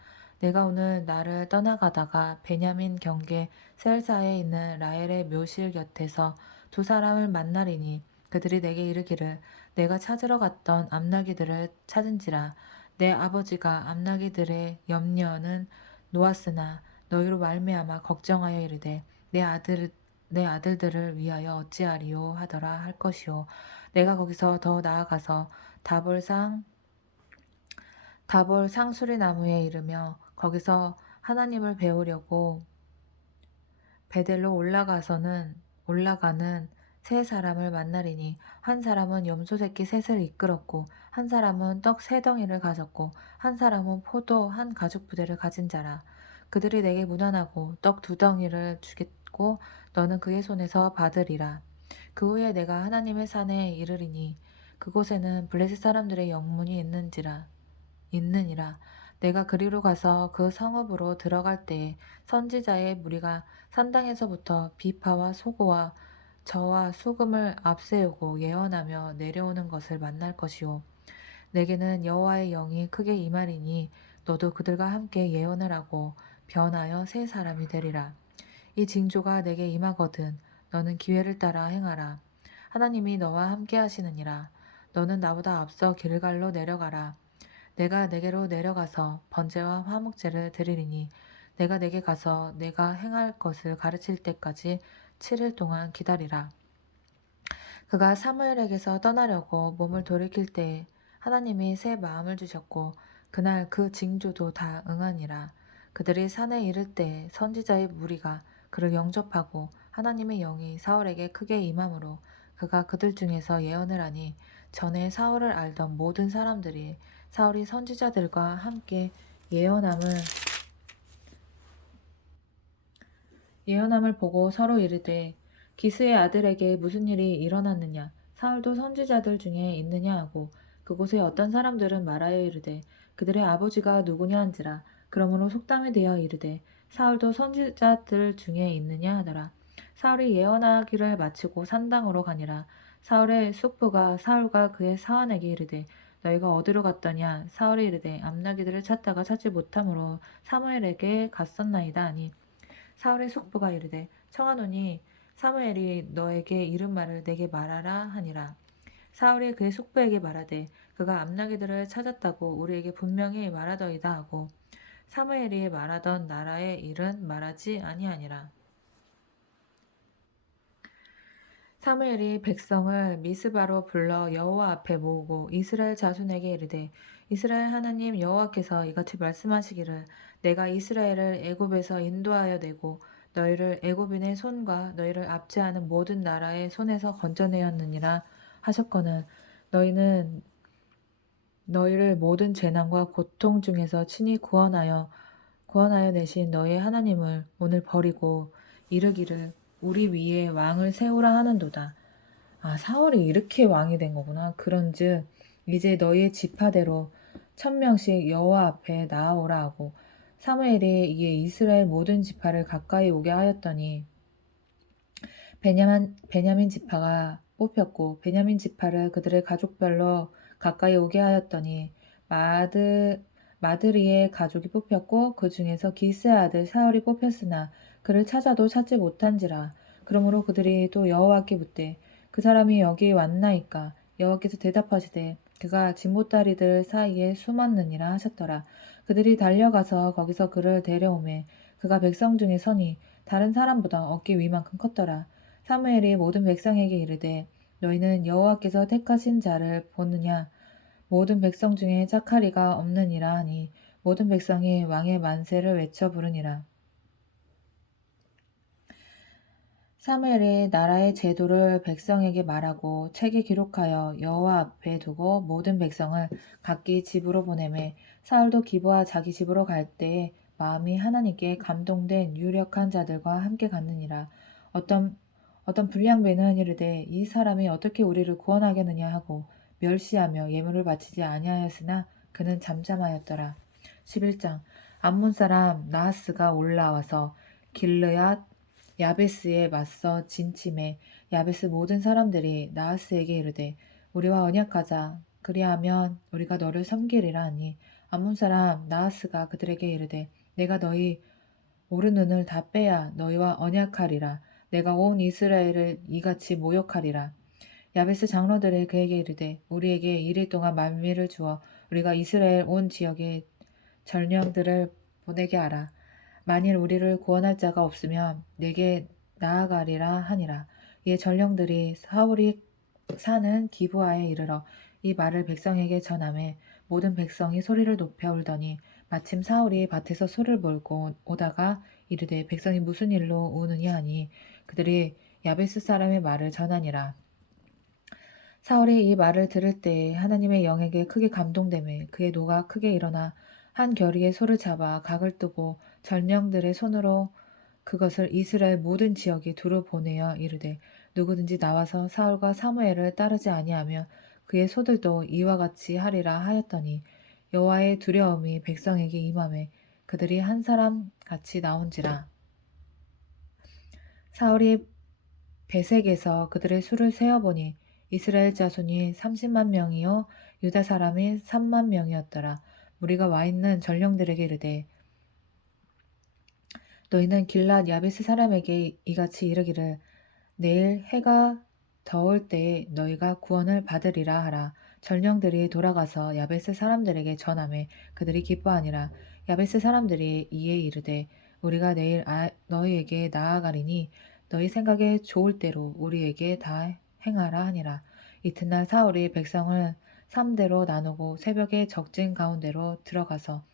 내가 오늘 나를 떠나가다가 베냐민 경계 셀사에 있는 라헬의 묘실 곁에서 두 사람을 만나리니 그들이 내게 이르기를 내가 찾으러 갔던 암나기들을 찾은지라. 내 아버지가 암나기들의 염려는 놓았으나 너희로 말미암아 걱정하여 이르되 내 아들들을 위하여 어찌하리요 하더라 할 것이요. 내가 거기서 더 나아가서 다볼 상수리 나무에 이르며 거기서 하나님을 배우려고 베델로 올라가는 세 사람을 만나리니 한 사람은 염소 새끼 셋을 이끌었고 한 사람은 떡 세 덩이를 가졌고 한 사람은 포도 한 가죽 부대를 가진 자라. 그들이 내게 문안하고 떡 두 덩이를 주겠고 너는 그의 손에서 받으리라. 그 후에 내가 하나님의 산에 이르리니 그곳에는 블레셋 사람들의 영문이 있느니라. 내가 그리로 가서 그 성읍으로 들어갈 때에 선지자의 무리가 산당에서부터 비파와 소고와 저와 수금을 앞세우고 예언하며 내려오는 것을 만날 것이요 내게는 여호와의 영이 크게 임하리니 너도 그들과 함께 예언을 하고 변하여 새 사람이 되리라. 이 징조가 내게 임하거든 너는 기회를 따라 행하라. 하나님이 너와 함께 하시느니라. 너는 나보다 앞서 길갈로 내려가라. 내가 내게로 내려가서 번제와 화목제를 드리리니 내가 내게 가서 내가 행할 것을 가르칠 때까지 7일 동안 기다리라. 그가 사무엘에게서 떠나려고 몸을 돌이킬 때에 하나님이 새 마음을 주셨고 그날 그 징조도 다 응하니라. 그들이 산에 이를 때 선지자의 무리가 그를 영접하고 하나님의 영이 사울에게 크게 임함으로 그가 그들 중에서 예언을 하니 전에 사울을 알던 모든 사람들이 사울이 선지자들과 함께 예언함을 보고 서로 이르되 기스의 아들에게 무슨 일이 일어났느냐 사울도 선지자들 중에 있느냐 하고 그곳에 어떤 사람들은 말하여 이르되 그들의 아버지가 누구냐 한지라 그러므로 속담이 되어 이르되 사울도 선지자들 중에 있느냐 하더라. 사울이 예언하기를 마치고 산당으로 가니라. 사울의 숙부가 사울과 그의 사환에게 이르되 너희가 어디로 갔더냐 사울이 이르되 암나기들을 찾다가 찾지 못함으로 사무엘에게 갔었나이다 하니 사울의 숙부가 이르되 청하노니 사무엘이 너에게 이른 말을 내게 말하라 하니라. 사울이 그의 숙부에게 말하되 그가 암나기들을 찾았다고 우리에게 분명히 말하더이다 하고 사무엘이 말하던 나라의 일은 말하지 아니하니라. 사무엘이 백성을 미스바로 불러 여호와 앞에 모으고 이스라엘 자손에게 이르되 이스라엘 하나님 여호와께서 이같이 말씀하시기를 내가 이스라엘을 애굽에서 인도하여 내고 너희를 애굽인의 손과 너희를 압제하는 모든 나라의 손에서 건져내었느니라 하셨거늘 너희는 너희를 모든 재난과 고통 중에서 친히 구원하여 내신 너희 하나님을 오늘 버리고 이르기를 우리 위에 왕을 세우라 하는도다. 아, 사울이 이렇게 왕이 된 거구나. 그런즉 이제 너희의 지파대로 1000명씩 여호와 앞에 나아오라 하고 사무엘이 이에 이스라엘 모든 지파를 가까이 오게 하였더니 베냐민 지파가 뽑혔고 베냐민 지파를 그들의 가족별로 가까이 오게 하였더니 마드리의 가족이 뽑혔고 그 중에서 기스의 아들 사울이 뽑혔으나 그를 찾아도 찾지 못한지라. 그러므로 그들이 또 여호와께 묻되 그 사람이 여기 왔나이까? 여호와께서 대답하시되 그가 진보다리들 사이에 숨었느니라 하셨더라. 그들이 달려가서 거기서 그를 데려오매 그가 백성 중에 서니 다른 사람보다 어깨 위만큼 컸더라. 사무엘이 모든 백성에게 이르되 너희는 여호와께서 택하신 자를 보느냐 모든 백성 중에 자카리가 없느니라 하니 모든 백성이 왕의 만세를 외쳐 부르니라. 사무엘이 나라의 제도를 백성에게 말하고 책에 기록하여 여호와 앞에 두고 모든 백성을 각기 집으로 보내매 사울도 기브와 자기 집으로 갈 때에 마음이 하나님께 감동된 유력한 자들과 함께 갔느니라. 어떤 불량배는 이르되 이 사람이 어떻게 우리를 구원하겠느냐 하고 멸시하며 예물을 바치지 아니하였으나 그는 잠잠하였더라. 11장 암몬 사람 나하스가 올라와서 길르앗 야베스에 맞서 진침해 야베스 모든 사람들이 나하스에게 이르되 우리와 언약하자 그리하면 우리가 너를 섬기리라 하니 암몬 사람 나하스가 그들에게 이르되 내가 너희 오른 눈을 다 빼야 너희와 언약하리라 내가 온 이스라엘을 이같이 모욕하리라. 야베스 장로들이 그에게 이르되 우리에게 이일 동안 만미를 주어 우리가 이스라엘 온 지역에 전령들을 보내게 하라. 만일 우리를 구원할 자가 없으면 내게 나아가리라 하니라. 이에 전령들이 사울이 사는 기브아에 이르러 이 말을 백성에게 전하매 모든 백성이 소리를 높여 울더니 마침 사울이 밭에서 소를 몰고 오다가 이르되 백성이 무슨 일로 우느냐 하니 그들이 야베스 사람의 말을 전하니라. 사울이 이 말을 들을 때에 하나님의 영에게 크게 감동되매 그의 노가 크게 일어나 한 겨리의 소를 잡아 각을 뜨고 전령들의 손으로 그것을 이스라엘 모든 지역에 두루 보내어 이르되 누구든지 나와서 사울과 사무엘을 따르지 아니하며 그의 소들도 이와 같이 하리라 하였더니 여호와의 두려움이 백성에게 임하매 그들이 한 사람 같이 나온지라. 사울이 베색에서 그들의 수를 세어보니 이스라엘 자손이 30만 명이요 유다 사람이 3만 명이었더라. 무리가 와 있는 전령들에게 이르되 너희는 길랏 야베스 사람에게 이같이 이르기를 내일 해가 더울 때에 너희가 구원을 받으리라 하라. 전령들이 돌아가서 야베스 사람들에게 전하매 그들이 기뻐하니라. 야베스 사람들이 이에 이르되 우리가 내일 너희에게 나아가리니 너희 생각에 좋을 대로 우리에게 다 행하라 하니라. 이튿날 사울이 백성을 3대로 나누고 새벽에 적진 가운데로 들어가서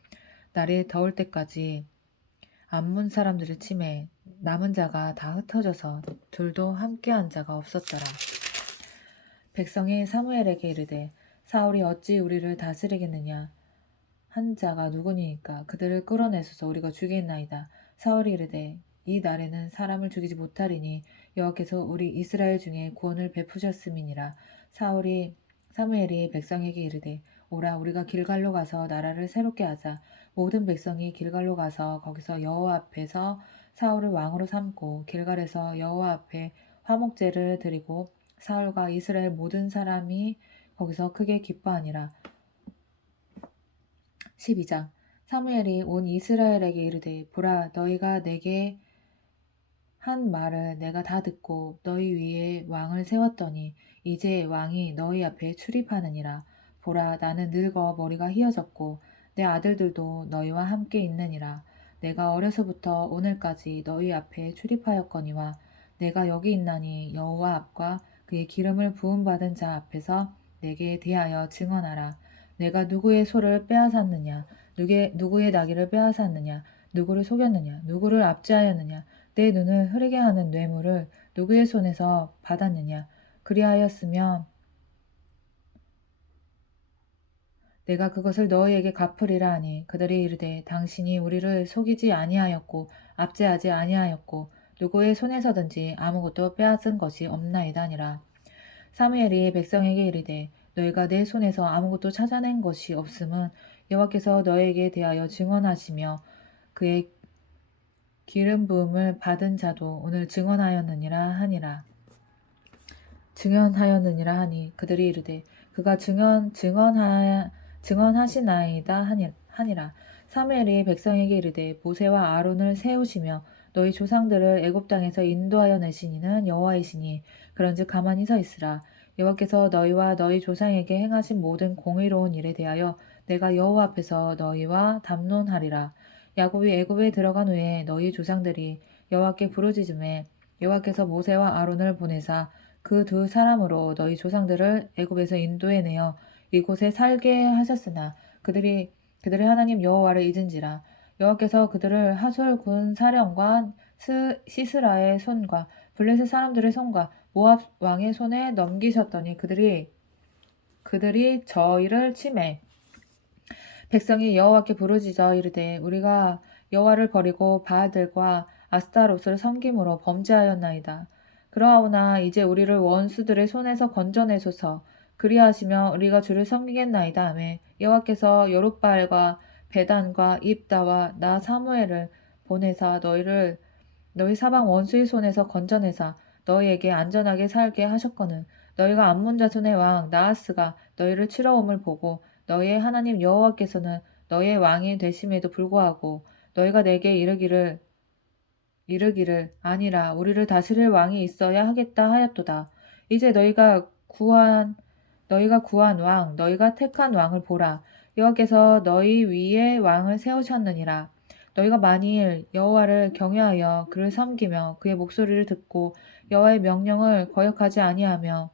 날이 더울 때까지 암몬 사람들을 치매 남은 자가 다 흩어져서 둘도 함께한 자가 없었더라. 백성이 사무엘에게 이르되 사울이 어찌 우리를 다스리겠느냐 한 자가 누구니까 그들을 끌어내소서 우리가 죽이겠나이다. 사울이 이르되 이 날에는 사람을 죽이지 못하리니 여호와께서 우리 이스라엘 중에 구원을 베푸셨음이니라. 사무엘이 백성에게 이르되 오라 우리가 길갈로 가서 나라를 새롭게 하자. 모든 백성이 길갈로 가서 거기서 여호와 앞에서 사울을 왕으로 삼고 길갈에서 여호와 앞에 화목제를 드리고 사울과 이스라엘 모든 사람이 거기서 크게 기뻐하니라. 12장 사무엘이 온 이스라엘에게 이르되 보라 너희가 내게 한 말을 내가 다 듣고 너희 위에 왕을 세웠더니 이제 왕이 너희 앞에 출입하느니라. 보라 나는 늙어 머리가 휘어졌고 내 아들들도 너희와 함께 있느니라. 내가 어려서부터 오늘까지 너희 앞에 출입하였거니와 내가 여기 있나니 여호와 앞과 그의 기름을 부음받은 자 앞에서 내게 대하여 증언하라. 내가 누구의 소를 빼앗았느냐 누구의 나귀를 빼앗았느냐 누구를 속였느냐 누구를 압제하였느냐 내 눈을 흐리게 하는 뇌물을 누구의 손에서 받았느냐 그리하였으면 내가 그것을 너희에게 갚으리라 하니 그들이 이르되 당신이 우리를 속이지 아니하였고 압제하지 아니하였고 누구의 손에서든지 아무것도 빼앗은 것이 없나이다 하니라. 사무엘이 백성에게 이르되 너희가 내 손에서 아무것도 찾아낸 것이 없음은 여호와께서 너희에게 대하여 증언하시며 그의 기름 부음을 받은 자도 오늘 증언하였느니라 하니 그들이 이르되 그가 증언하시나이다 하니라. 사무엘이 백성에게 이르되 모세와 아론을 세우시며 너희 조상들을 애굽 땅에서 인도하여 내신 이는 여호와이시니 그런즉 가만히 서 있으라. 여호와께서 너희와 너희 조상에게 행하신 모든 공의로운 일에 대하여 내가 여호와 앞에서 너희와 담론하리라. 야곱이 애굽에 들어간 후에 너희 조상들이 여호와께 부르짖음에 여호와께서 모세와 아론을 보내사 그 두 사람으로 너희 조상들을 애굽에서 인도해내어 이곳에 살게 하셨으나 그들이 하나님 여호와를 잊은지라. 여호와께서 그들을 하솔 군 사령관 시스라의 손과 블레셋 사람들의 손과 모압 왕의 손에 넘기셨더니 그들이 저희를 치매 백성이 여호와께 부르짖어 이르되 우리가 여호와를 버리고 바알들과 아스타롯을 섬김으로 범죄하였나이다. 그러하오나 이제 우리를 원수들의 손에서 건져내소서. 그리하시며 우리가 주를 섬기겠나이다 하매 여호와께서 여룻바알과 베단과 입다와 나 사무엘을 보내사 너희 사방 원수의 손에서 건져내사 너희에게 안전하게 살게 하셨거늘 너희가 암몬 자손의 왕 나하스가 너희를 치러옴을 보고 너희의 하나님 여호와께서는 너희의 왕이 되심에도 불구하고 너희가 내게 이르기를 아니라 우리를 다스릴 왕이 있어야 하겠다 하였도다. 이제 너희가 구한 왕 너희가 택한 왕을 보라. 여호와께서 너희 위에 왕을 세우셨느니라. 너희가 만일 여호와를 경외하여 그를 섬기며 그의 목소리를 듣고 여호와의 명령을 거역하지 아니하며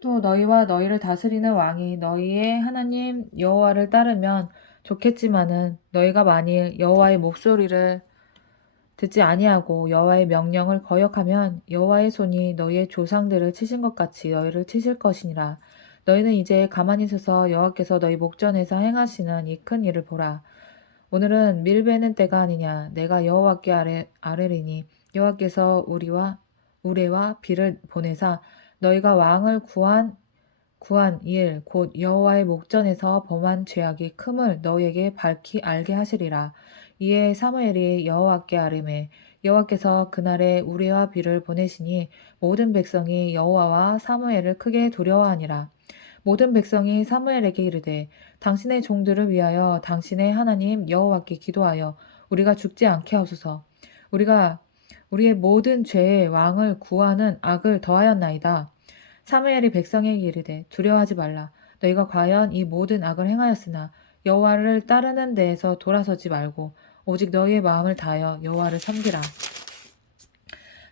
또 너희와 너희를 다스리는 왕이 너희의 하나님 여호와를 따르면 좋겠지만은 너희가 만일 여호와의 목소리를 듣지 아니하고 여호와의 명령을 거역하면 여호와의 손이 너희의 조상들을 치신 것 같이 너희를 치실 것이니라. 너희는 이제 가만히 서서 여호와께서 너희 목전에서 행하시는 이 큰 일을 보라. 오늘은 밀베는 때가 아니냐. 내가 여호와께 아뢰리니 여호와께서 우레와 비를 보내사 너희가 왕을 구한 일 곧 여호와의 목전에서 범한 죄악이 큼을 너희에게 밝히 알게 하시리라. 이에 사무엘이 여호와께 아뢰매 여호와께서 그날에 우레와 비를 보내시니 모든 백성이 여호와와 사무엘을 크게 두려워하니라. 모든 백성이 사무엘에게 이르되 당신의 종들을 위하여 당신의 하나님 여호와께 기도하여 우리가 죽지 않게 하소서. 우리가 우리의 모든 죄에 왕을 구하는 악을 더하였나이다. 사무엘이 백성에게 이르되 두려워하지 말라. 너희가 과연 이 모든 악을 행하였으나 여호와를 따르는 데에서 돌아서지 말고 오직 너희의 마음을 다하여 여호와를 섬기라.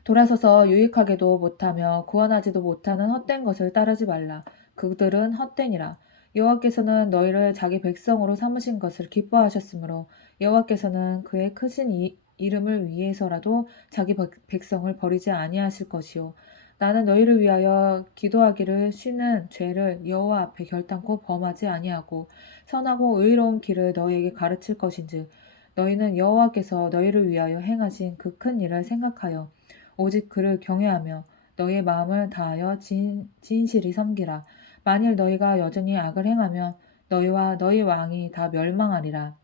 돌아서서 유익하게도 못하며 구원하지도 못하는 헛된 것을 따르지 말라. 그들은 헛되니라. 여호와께서는 너희를 자기 백성으로 삼으신 것을 기뻐하셨으므로 여호와께서는 그의 크신 이름을 위해서라도 자기 백성을 버리지 아니하실 것이요. 나는 너희를 위하여 기도하기를 쉬는 죄를 여호와 앞에 결단코 범하지 아니하고 선하고 의로운 길을 너희에게 가르칠 것인즉 너희는 여호와께서 너희를 위하여 행하신 그 큰 일을 생각하여 오직 그를 경외하며 너희의 마음을 다하여 진실히 섬기라. 만일 너희가 여전히 악을 행하면 너희와 너희 왕이 다 멸망하리라.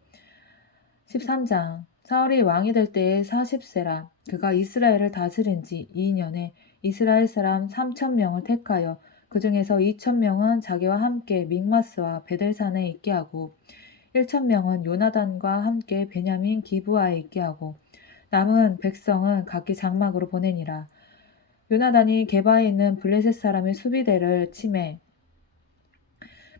13장 사울이 왕이 될 때에 40세라. 그가 이스라엘을 다스린 지 2년에 이스라엘 사람 3,000명을 택하여 그 중에서 2,000명은 자기와 함께 믹마스와 베델산에 있게 하고 1,000명은 요나단과 함께 베냐민 기브아에 있게 하고 남은 백성은 각기 장막으로 보내니라. 요나단이 게바에 있는 블레셋 사람의 수비대를 치매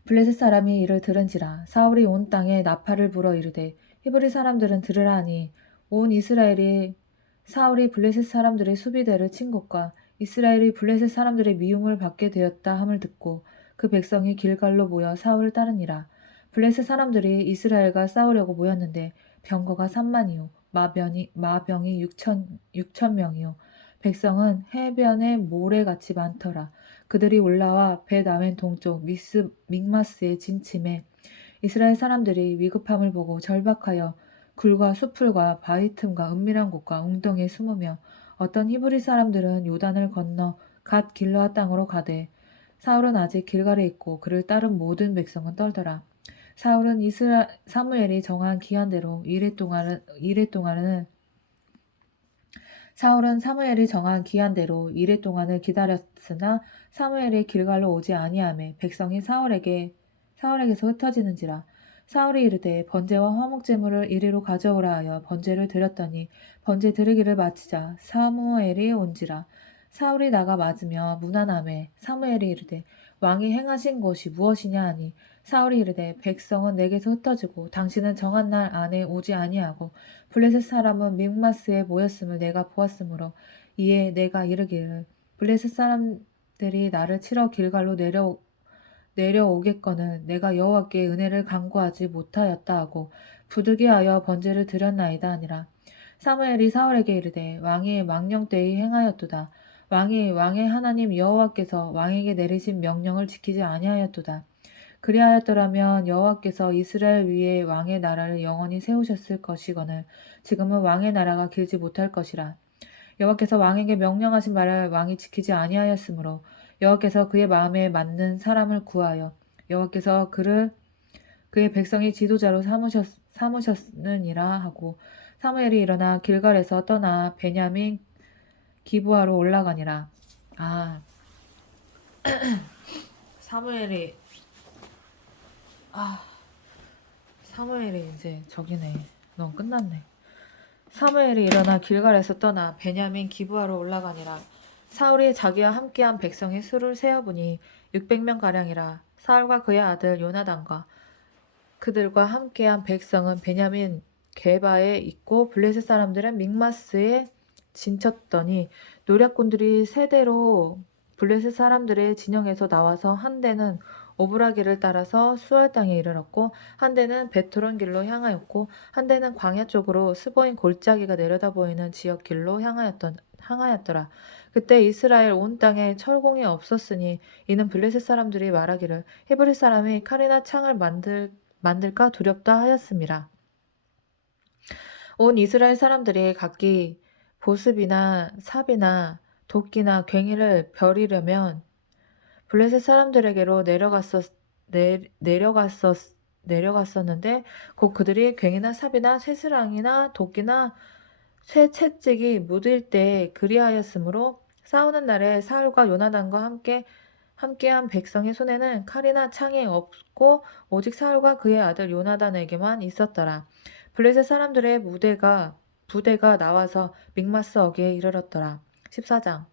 블레셋 사람이 이를 들은지라 사울이 온 땅에 나팔을 불어 이르되 히브리 사람들은 들으라 하니 온 이스라엘이 사울이 블레셋 사람들의 수비대를 친 것과 이스라엘이 블레셋 사람들의 미움을 받게 되었다 함을 듣고 그 백성이 길갈로 모여 사울을 따르니라. 블레셋 사람들이 이스라엘과 싸우려고 모였는데 병거가 3만이요 마병이 6천 명이요 백성은 해변의 모래같이 많더라. 그들이 올라와 벳아멘 동쪽 믹마스의 진침에 이스라엘 사람들이 위급함을 보고 절박하여 굴과 수풀과 바위 틈과 은밀한 곳과 웅덩이에 숨으며 어떤 히브리 사람들은 요단을 건너 갓 길르앗 땅으로 가되 사울은 아직 길갈에 있고 그를 따른 모든 백성은 떨더라. 사무엘이 정한 기한대로 이래 동안은 기다렸으나 사무엘이 길갈로 오지 아니하매 백성이 사울에게서 흩어지는지라. 사울이 이르되 번제와 화목 제물을 이리로 가져오라 하여 번제를 드렸더니 번제 드리기를 마치자 사무엘이 온지라. 사울이 나가 맞으며 문안하매 사무엘이 이르되 왕이 행하신 것이 무엇이냐 하니 사울이 이르되 백성은 내게서 흩어지고 당신은 정한 날 안에 오지 아니하고 블레셋 사람은 믹마스에 모였음을 내가 보았으므로 이에 내가 이르기를 블레셋 사람들이 나를 치러 길갈로 내려오겠거늘 내가 여호와께 은혜를 간구하지 못하였다 하고 부득이하여 번제를 드렸나이다 하니라. 사무엘이 사울에게 이르되 왕이 망령되이 행하였도다. 왕의 하나님 여호와께서 왕에게 내리신 명령을 지키지 아니하였도다. 그리하였더라면 여호와께서 이스라엘 위에 왕의 나라를 영원히 세우셨을 것이거늘 지금은 왕의 나라가 길지 못할 것이라. 여호와께서 왕에게 명령하신 말을 왕이 지키지 아니하였으므로 여호와께서 그의 마음에 맞는 사람을 구하여 여호와께서 그의 백성의 지도자로 삼으셨느니라 하고 사무엘이 일어나 길갈에서 떠나 베냐민 기브아로 올라가니라. 사무엘이 이제 저기네. 너무 끝났네. 사무엘이 일어나 길갈에서 떠나 베냐민 기브아로 올라가니라. 사울이 자기와 함께한 백성의 수를 세어보니 600명 가량이라. 사울과 그의 아들 요나단과 그들과 함께한 백성은 베냐민 게바에 있고 블레셋 사람들은 믹마스에 진쳤더니 노략군들이 세대로 블레셋 사람들의 진영에서 나와서 한 대는 오브라길을 따라서 수알 땅에 이르렀고 한 대는 베토론 길로 향하였고 한 대는 광야 쪽으로 스보임 골짜기가 내려다 보이는 지역 길로 향하였더라. 그때 이스라엘 온 땅에 철공이 없었으니 이는 블레셋 사람들이 말하기를 히브리 사람이 칼이나 창을 만들까 두렵다 하였음이라. 온 이스라엘 사람들이 각기 보습이나 삽이나 도끼나 괭이를 벼리려면 블레셋 사람들에게로 내려갔었는데 곧 그들이 괭이나 삽이나 쇠스랑이나 도끼나 쇠 채찍이 묻을 때 그리하였으므로 싸우는 날에 사울과 요나단과 함께한 백성의 손에는 칼이나 창이 없고 오직 사울과 그의 아들 요나단에게만 있었더라. 블레셋 사람들의 부대가 나와서 믹마스 어귀에 이르렀더라. 14장.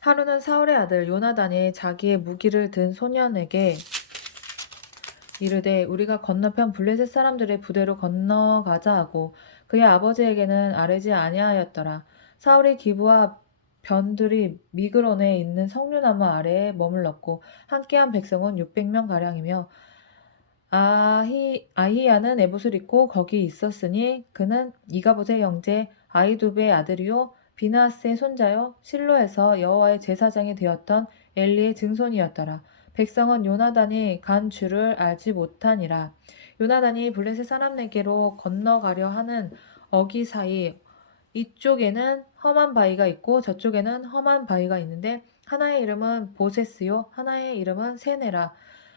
하루는 사울의 아들 요나단이 자기의 무기를 든 소년에게 이르되 우리가 건너편 블레셋 사람들의 부대로 건너가자 하고 그의 아버지에게는 아뢰지 아니하였더라. 사울이 기브와 변들이 미그론에 있는 석류나무 아래에 머물렀고 함께한 백성은 600명 가량이며 아히야는 에봇을 입고 거기 있었으니 그는 이가봇의 형제 아히두베의 아들이요 비나스의 손자요 실로에서 여호와의 제사장이 되었던 엘리의 증손이었더라. 백성은 요나단이 간 줄을 알지 못하니라. 요나단이 블레셋 사람에게로 건너가려 하는 어기 사이 이쪽에는 험한 바위가 있고 저쪽에는 험한 바위가 있는데 하나의 이름은 보세스요 하나의 이름은 세네라.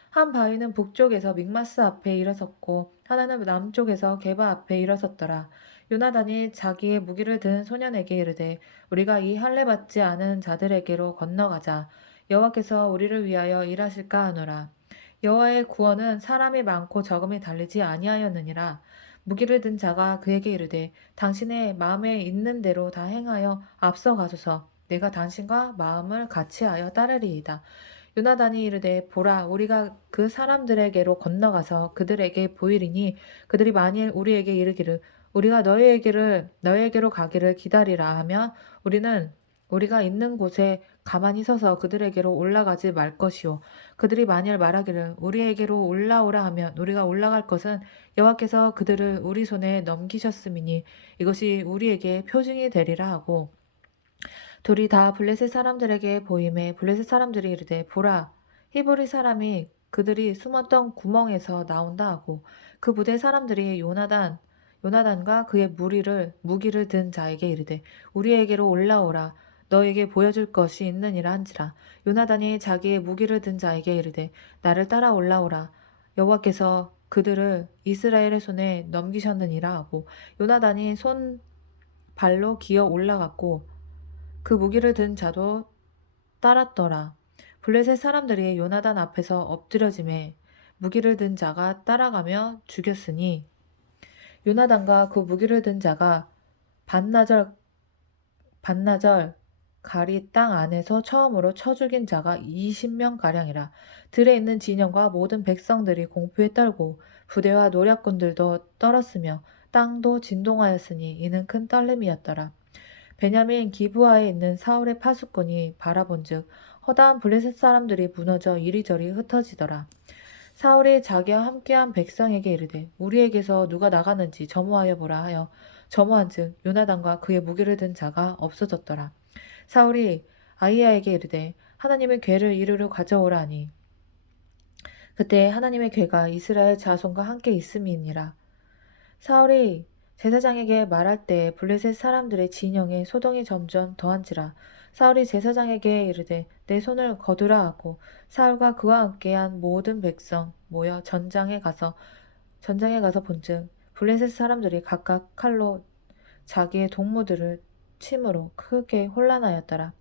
한 바위는 북쪽에서 믹마스 앞에 일어섰고 하나는 남쪽에서 게바 앞에 일어섰더라. 요나단이 자기의 무기를 든 소년에게 이르되 우리가 이 할례 받지 않은 자들에게로 건너가자. 여호와께서 우리를 위하여 일하실까 하노라. 여호와의 구원은 사람이 많고 적음이 달리지 아니하였느니라. 무기를 든 자가 그에게 이르되 당신의 마음에 있는 대로 다 행하여 앞서 가소서. 내가 당신과 마음을 같이하여 따르리이다. 요나단이 이르되 보라 우리가 그 사람들에게로 건너가서 그들에게 보이리니 그들이 만일 우리에게 이르기를 우리가 너희에게로 가기를 기다리라 하면 우리는 우리가 있는 곳에 가만히 서서 그들에게로 올라가지 말 것이요 그들이 만일 말하기를 우리에게로 올라오라 하면 우리가 올라갈 것은 여호와께서 그들을 우리 손에 넘기셨음이니 이것이 우리에게 표징이 되리라 하고 둘이 다 블레셋 사람들에게 보임에 블레셋 사람들이 이르되 보라 히브리 사람이 그들이 숨었던 구멍에서 나온다 하고 그 부대 사람들이 요나단과 그의 무기를 든 자에게 이르되 우리에게로 올라오라 너에게 보여줄 것이 있느니라 한지라. 요나단이 자기의 무기를 든 자에게 이르되 나를 따라 올라오라 여호와께서 그들을 이스라엘의 손에 넘기셨느니라 하고 요나단이 발로 기어 올라갔고 그 무기를 든 자도 따랐더라. 블레셋 사람들이 요나단 앞에서 엎드려짐에 무기를 든 자가 따라가며 죽였으니 요나단과 그 무기를 든 자가 반나절 가리 땅 안에서 처음으로 쳐 죽인 자가 20명가량이라. 들에 있는 진영과 모든 백성들이 공포에 떨고 부대와 노략군들도 떨었으며 땅도 진동하였으니 이는 큰 떨림이었더라. 베냐민 기브아에 있는 사울의 파수꾼이 바라본즉 허다한 블레셋 사람들이 무너져 이리저리 흩어지더라. 사울이 자기와 함께한 백성에게 이르되 우리에게서 누가 나가는지 점호하여 보라 하여 점호한즉 요나단과 그의 무기를 든 자가 없어졌더라. 사울이 아히야에게 이르되 하나님의 궤를 이리로 가져오라 하니 그때 하나님의 궤가 이스라엘 자손과 함께 있음이니라. 사울이 제사장에게 말할 때 블레셋 사람들의 진영에 소동이 점점 더한지라. 사울이 제사장에게 이르되 내 손을 거두라 하고 사울과 그와 함께한 모든 백성 모여 전장에 가서 본즉 블레셋 사람들이 각각 칼로 자기의 동무들을 침으로 크게 혼란하였더라.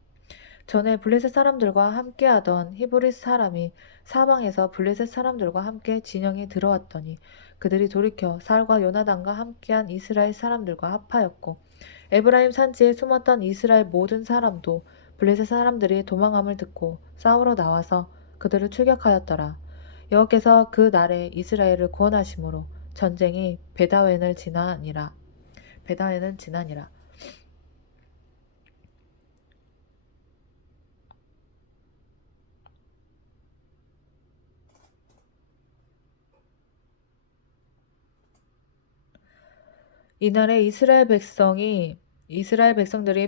전에 블레셋 사람들과 함께하던 히브리 사람이 사방에서 블레셋 사람들과 함께 진영에 들어왔더니 그들이 돌이켜 사울과 요나단과 함께한 이스라엘 사람들과 합하였고 에브라임 산지에 숨었던 이스라엘 모든 사람도 블레셋 사람들이 도망함을 듣고 싸우러 나와서 그들을 추격하였더라. 여호와께서 그 날에 이스라엘을 구원하심으로 전쟁이 베다웬은 지나니라. 이날에 이스라엘 백성들이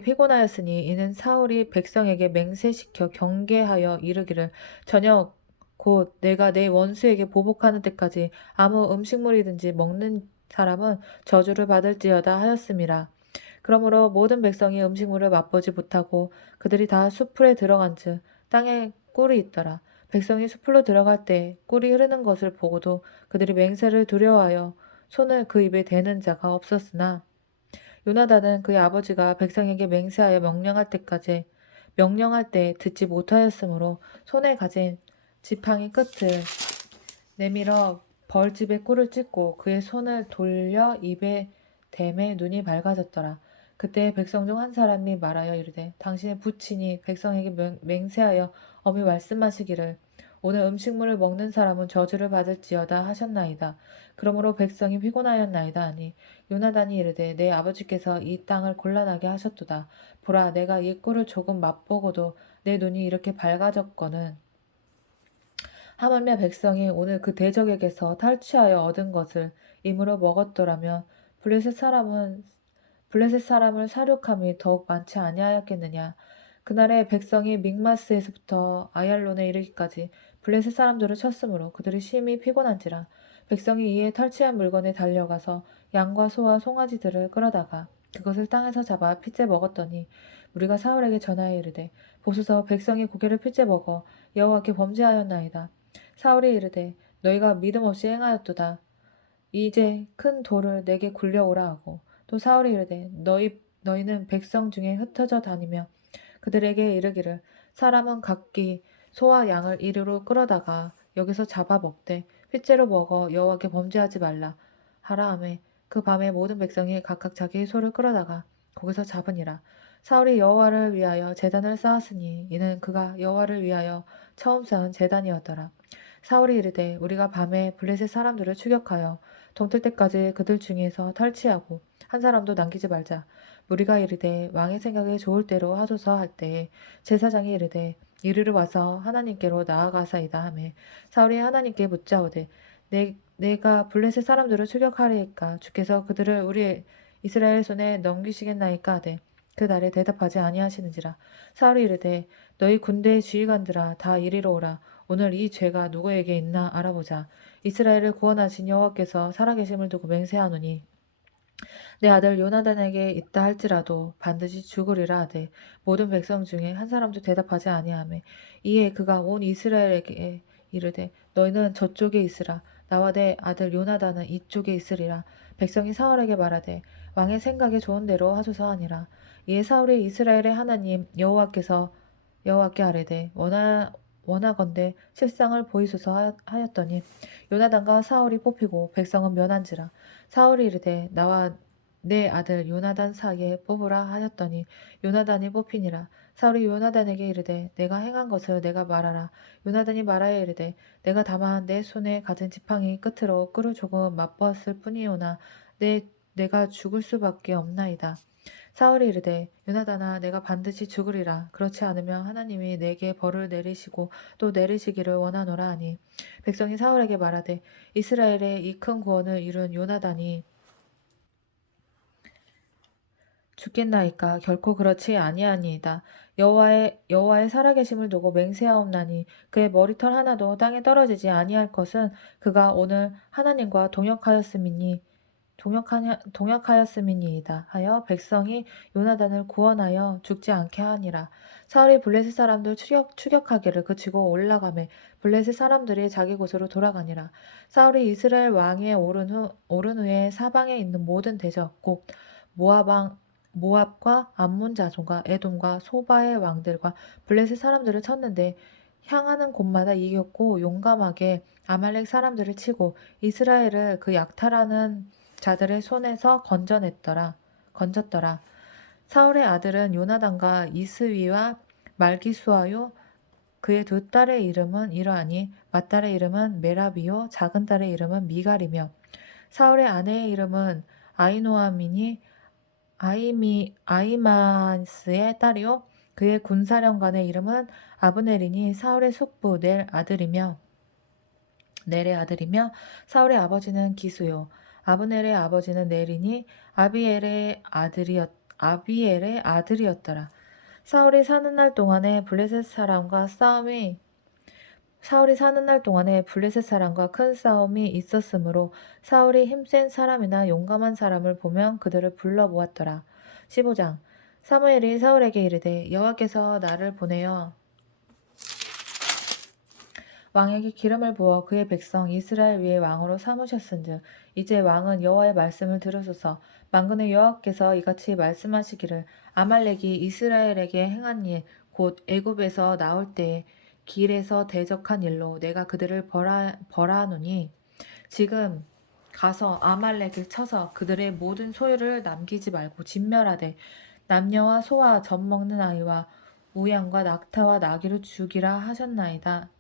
피곤하였으니 이는 사울이 백성에게 맹세시켜 경계하여 이르기를 저녁 곧 내가 내 원수에게 보복하는 때까지 아무 음식물이든지 먹는 사람은 저주를 받을지어다 하였음이라. 그러므로 모든 백성이 음식물을 맛보지 못하고 그들이 다 숲풀에 들어간즉 땅에 꿀이 있더라. 백성이 숲풀로 들어갈 때 꿀이 흐르는 것을 보고도 그들이 맹세를 두려워하여 손을 그 입에 대는 자가 없었으나 요나단은 그의 아버지가 백성에게 맹세하여 명령할 때 듣지 못하였으므로 손에 가진 지팡이 끝을 내밀어 벌집에 꿀을 찢고 그의 손을 돌려 입에 댐에 눈이 밝아졌더라. 그때 백성 중 한 사람이 말하여 이르되 당신의 부친이 백성에게 맹세하여 엄히 말씀하시기를 오늘 음식물을 먹는 사람은 저주를 받을지어다 하셨나이다. 그러므로 백성이 피곤하였나이다 하니 요나단이 이르되 내 아버지께서 이 땅을 곤란하게 하셨도다. 보라 내가 이 꿀을 조금 맛보고도 내 눈이 이렇게 밝아졌거늘 하물며 백성이 오늘 그 대적에게서 탈취하여 얻은 것을 임으로 먹었더라면 블레셋 사람을 사륙함이 더욱 많지 아니하였겠느냐. 그날에 백성이 믹마스에서부터 아얄론에 이르기까지 블레셋 사람들을 쳤으므로 그들이 심히 피곤한지라. 백성이 이에 탈취한 물건에 달려가서 양과 소와 송아지들을 끌어다가 그것을 땅에서 잡아 핏째 먹었더니 우리가 사울에게 전하여 이르되 보소서 백성이 고기를 핏째 먹어 여호와께 범죄하였나이다. 사울이 이르되 너희가 믿음 없이 행하였도다. 이제 큰 돌을 내게 굴려오라 하고 또 사울이 이르되 너희는 백성 중에 흩어져 다니며 그들에게 이르기를 사람은 각기 소와 양을 이리로 끌어다가 여기서 잡아 먹되 핏째로 먹어 여호와께 범죄하지 말라 하라 하매 그 밤에 모든 백성이 각각 자기의 소를 끌어다가 거기서 잡으니라. 사울이 여호와를 위하여 제단을 쌓았으니 이는 그가 여호와를 위하여 처음 쌓은 제단이었더라. 사울이 이르되 우리가 밤에 블레셋 사람들을 추격하여 동틀 때까지 그들 중에서 탈취하고 한 사람도 남기지 말자. 무리가 이르되 왕의 생각에 좋을 대로 하소서 할 때에 제사장이 이르되 이리로 와서 하나님께로 나아가사이다 하매 사울이 하나님께 묻자오되 내가 블레셋 사람들을 추격하리이까 주께서 그들을 우리 이스라엘 손에 넘기시겠나이까 하되 그 날에 대답하지 아니하시는지라. 사울이 이르되 너희 군대의 지휘관들아 다 이리로 오라. 오늘 이 죄가 누구에게 있나 알아보자. 이스라엘을 구원하신 여호와께서 살아계심을 두고 맹세하노니 내 아들 요나단에게 있다 할지라도 반드시 죽으리라 하되 모든 백성 중에 한 사람도 대답하지 아니하매 이에 그가 온 이스라엘에게 이르되 너희는 저쪽에 있으라 나와 내 아들 요나단은 이쪽에 있으리라. 백성이 사울에게 말하되 왕의 생각에 좋은 대로 하소서 하니라. 이에 사울이 이스라엘의 하나님 여호와께 아뢰되 원하건대 실상을 보이소서 하였더니 요나단과 사울이 뽑히고 백성은 면한지라. 사울이 이르되 나와 내 아들 요나단 사이에 뽑으라 하였더니 요나단이 뽑히니라. 사울이 요나단에게 이르되 내가 행한 것을 내가 말하라. 요나단이 말하여 이르되 내가 다만 내 손에 가진 지팡이 끝으로 꿀을 조금 맛보았을 뿐이오나 내가 죽을 수밖에 없나이다. 사울이 이르되 요나단아 내가 반드시 죽으리라. 그렇지 않으면 하나님이 내게 벌을 내리시고 또 내리시기를 원하노라 하니 백성이 사울에게 말하되 이스라엘의 이 큰 구원을 이룬 요나단이 죽겠나이까 결코 그렇지 아니하니이다. 여호와의 살아계심을 두고 맹세하옵나니 그의 머리털 하나도 땅에 떨어지지 아니할 것은 그가 오늘 하나님과 동역하였음이니이다 하여 백성이 요나단을 구원하여 죽지 않게 하니라. 사울이 블레셋 사람들 추격하기를 그치고 올라가매 블레셋 사람들이 자기 곳으로 돌아가니라. 사울이 이스라엘 왕위에 오른 후에 사방에 있는 모든 대적 곧 모압과 암몬 자손과 에돔과 소바의 왕들과 블레셋 사람들을 쳤는데 향하는 곳마다 이겼고 용감하게 아말렉 사람들을 치고 이스라엘을 그 약탈하는 자들의 손에서 건졌더라. 사울의 아들은 요나단과 이스위와 말기수아요. 그의 두 딸의 이름은 이러하니 맏딸의 이름은 메라비요 작은 딸의 이름은 미갈이며 사울의 아내의 이름은 아이노아미니 아이마스의 딸이요 그의 군사령관의 이름은 아브넬이니 사울의 숙부 넬의 아들이며 사울의 아버지는 기수요 아브넬의 아버지는 넬이니 아비엘의 아들이었더라. 사울이 사는 날 동안에 블레셋 사람과 큰 싸움이 있었으므로 사울이 힘센 사람이나 용감한 사람을 보면 그들을 불러 모았더라. 15장. 사무엘이 사울에게 이르되 여호와께서 나를 보내어 왕에게 기름을 부어 그의 백성 이스라엘 위에 왕으로 삼으셨은즉 이제 왕은 여호와의 말씀을 들으소서. 만군의 여호와께서 이같이 말씀하시기를 아말렉이 이스라엘에게 행한 일 곧 애굽에서 나올 때에 길에서 대적한 일로 내가 그들을 벌하노니 지금 가서 아말렉을 쳐서 그들의 모든 소유를 남기지 말고 진멸하되 남녀와 소와 젖 먹는 아이와 우양과 낙타와 나귀를 죽이라 하셨나이다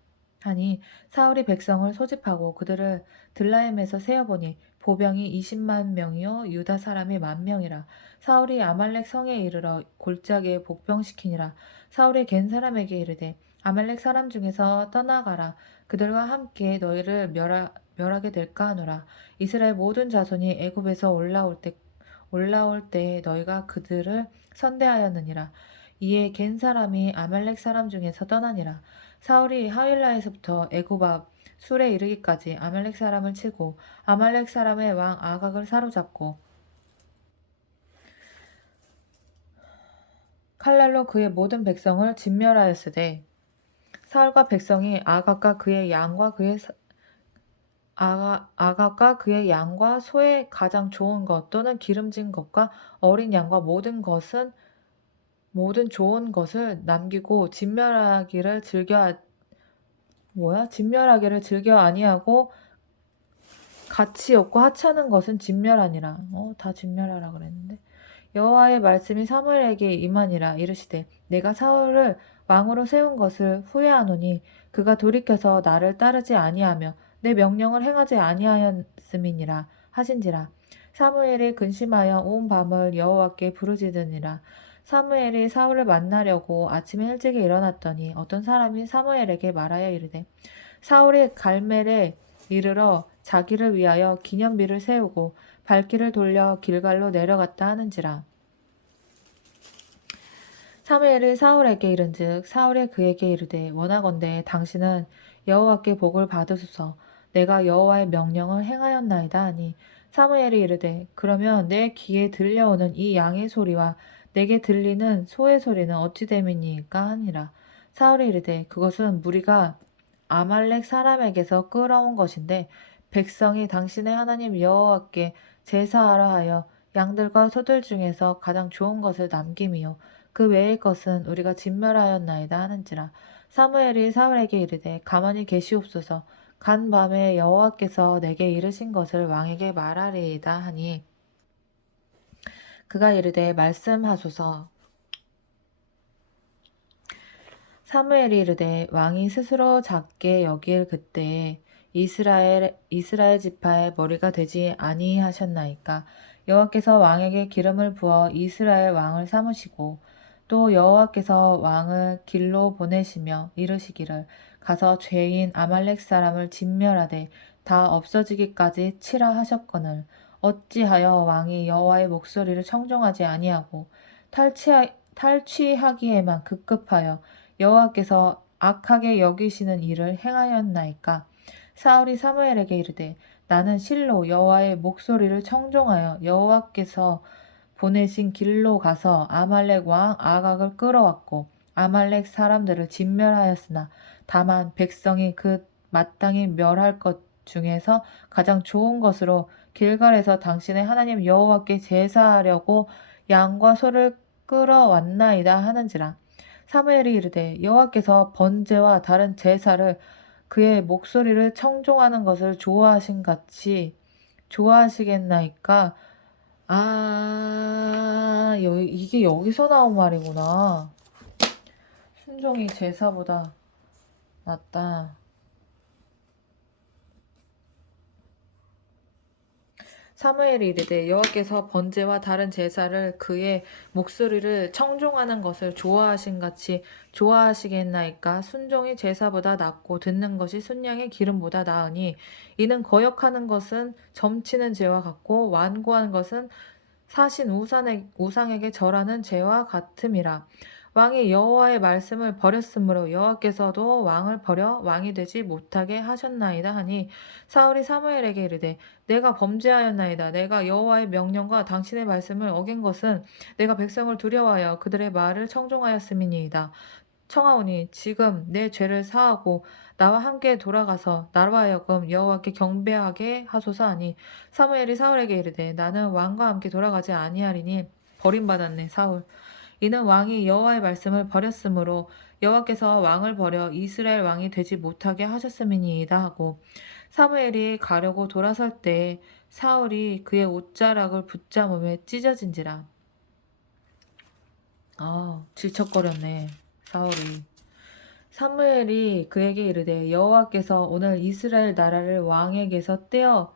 하니 사울이 백성을 소집하고 그들을 들라임에서 세어보니 보병이 20만 명이요 유다 사람이 10,000명이라. 사울이 아말렉 성에 이르러 골짜기에 복병시키니라. 사울이 겐 사람에게 이르되 아말렉 사람 중에서 떠나가라. 그들과 함께 너희를 멸하게 될까 하노라. 이스라엘 모든 자손이 애굽에서 올라올 때에 너희가 그들을 선대하였느니라. 이에 겐 사람이 아말렉 사람 중에서 떠나니라. 사울이 하윌라에서부터 애굽 앞 술에 이르기까지 아말렉 사람을 치고 아말렉 사람의 왕 아각을 사로잡고 칼날로 그의 모든 백성을 진멸하였으되 사울과 백성이 아각과 그의 양과 소의 가장 좋은 것 또는 기름진 것과 어린 양과 모든 좋은 것을 남기고 진멸하기를 즐겨 아니하고 가치 없고 하찮은 것은 진멸하니라. 다 진멸하라 그랬는데. 여호와의 말씀이 사무엘에게 임하니라. 이르시되 내가 사울을 왕으로 세운 것을 후회하노니 그가 돌이켜서 나를 따르지 아니하며 내 명령을 행하지 아니하였음이니라 하신지라. 사무엘이 근심하여 온 밤을 여호와께 부르짖으니라. 사무엘이 사울을 만나려고 아침에 일찍이 일어났더니 어떤 사람이 사무엘에게 말하여 이르되 사울이 갈멜에 이르러 자기를 위하여 기념비를 세우고 발길을 돌려 길갈로 내려갔다 하는지라. 사무엘이 사울에게 이른즉 사울이 그에게 이르되 원하건대 당신은 여호와께 복을 받으소서. 내가 여호와의 명령을 행하였나이다 하니 사무엘이 이르되 그러면 내 귀에 들려오는 이 양의 소리와 내게 들리는 소의 소리는 어찌 됨이니까 하니라. 사울이 이르되 그것은 무리가 아말렉 사람에게서 끌어온 것인데 백성이 당신의 하나님 여호와께 제사하라 하여 양들과 소들 중에서 가장 좋은 것을 남김이요 그 외의 것은 우리가 진멸하였나이다 하는지라. 사무엘이 사울에게 이르되 가만히 계시옵소서. 간 밤에 여호와께서 내게 이르신 것을 왕에게 말하리이다 하니 그가 이르되 말씀하소서. 사무엘이 이르되 왕이 스스로 작게 여길 그때에 이스라엘 지파의 머리가 되지 아니하셨나이까. 여호와께서 왕에게 기름을 부어 이스라엘 왕을 삼으시고 또 여호와께서 왕을 길로 보내시며 이르시기를 가서 죄인 아말렉 사람을 진멸하되 다 없어지기까지 치라 하셨거늘 어찌하여 왕이 여호와의 목소리를 청종하지 아니하고 탈취하기에만 급급하여 여호와께서 악하게 여기시는 일을 행하였나이까. 사울이 사무엘에게 이르되 나는 실로 여호와의 목소리를 청종하여 여호와께서 보내신 길로 가서 아말렉 왕 아각을 끌어왔고 아말렉 사람들을 진멸하였으나 다만 백성이 그 마땅히 멸할 것 중에서 가장 좋은 것으로 길갈에서 당신의 하나님 여호와께 제사하려고 양과 소를 끌어왔나이다 하는지라. 사무엘이 이르되 여호와께서 번제와 다른 제사를 그의 목소리를 청종하는 것을 좋아하신 같이 좋아하시겠나이까. 이게 여기서 나온 말이구나. 순종이 제사보다 낫다. 사무엘이 이르되 여호와께서 번제와 다른 제사를 그의 목소리를 청종하는 것을 좋아하신 같이 좋아하시겠나이까. 순종이 제사보다 낫고 듣는 것이 순양의 기름보다 나으니 이는 거역하는 것은 점치는 죄와 같고 완고한 것은 사신 우상에게 절하는 죄와 같음이라. 왕이 여호와의 말씀을 버렸으므로 여호와께서도 왕을 버려 왕이 되지 못하게 하셨나이다 하니 사울이 사무엘에게 이르되 내가 범죄하였나이다. 내가 여호와의 명령과 당신의 말씀을 어긴 것은 내가 백성을 두려워하여 그들의 말을 청종하였음이니이다. 청하오니 지금 내 죄를 사하고 나와 함께 돌아가서 나로 하여금 여호와께 경배하게 하소서 하니 사무엘이 사울에게 이르되 나는 왕과 함께 돌아가지 아니하리니 버림받았네. 사울 이는 왕이 여호와의 말씀을 버렸으므로 여호와께서 왕을 버려 이스라엘 왕이 되지 못하게 하셨음이니이다 하고 사무엘이 가려고 돌아설 때에 사울이 그의 옷자락을 붙잡음에 찢어진지라. 질척거렸네 사울이. 사무엘이 그에게 이르되 여호와께서 오늘 이스라엘 나라를 왕에게서 떼어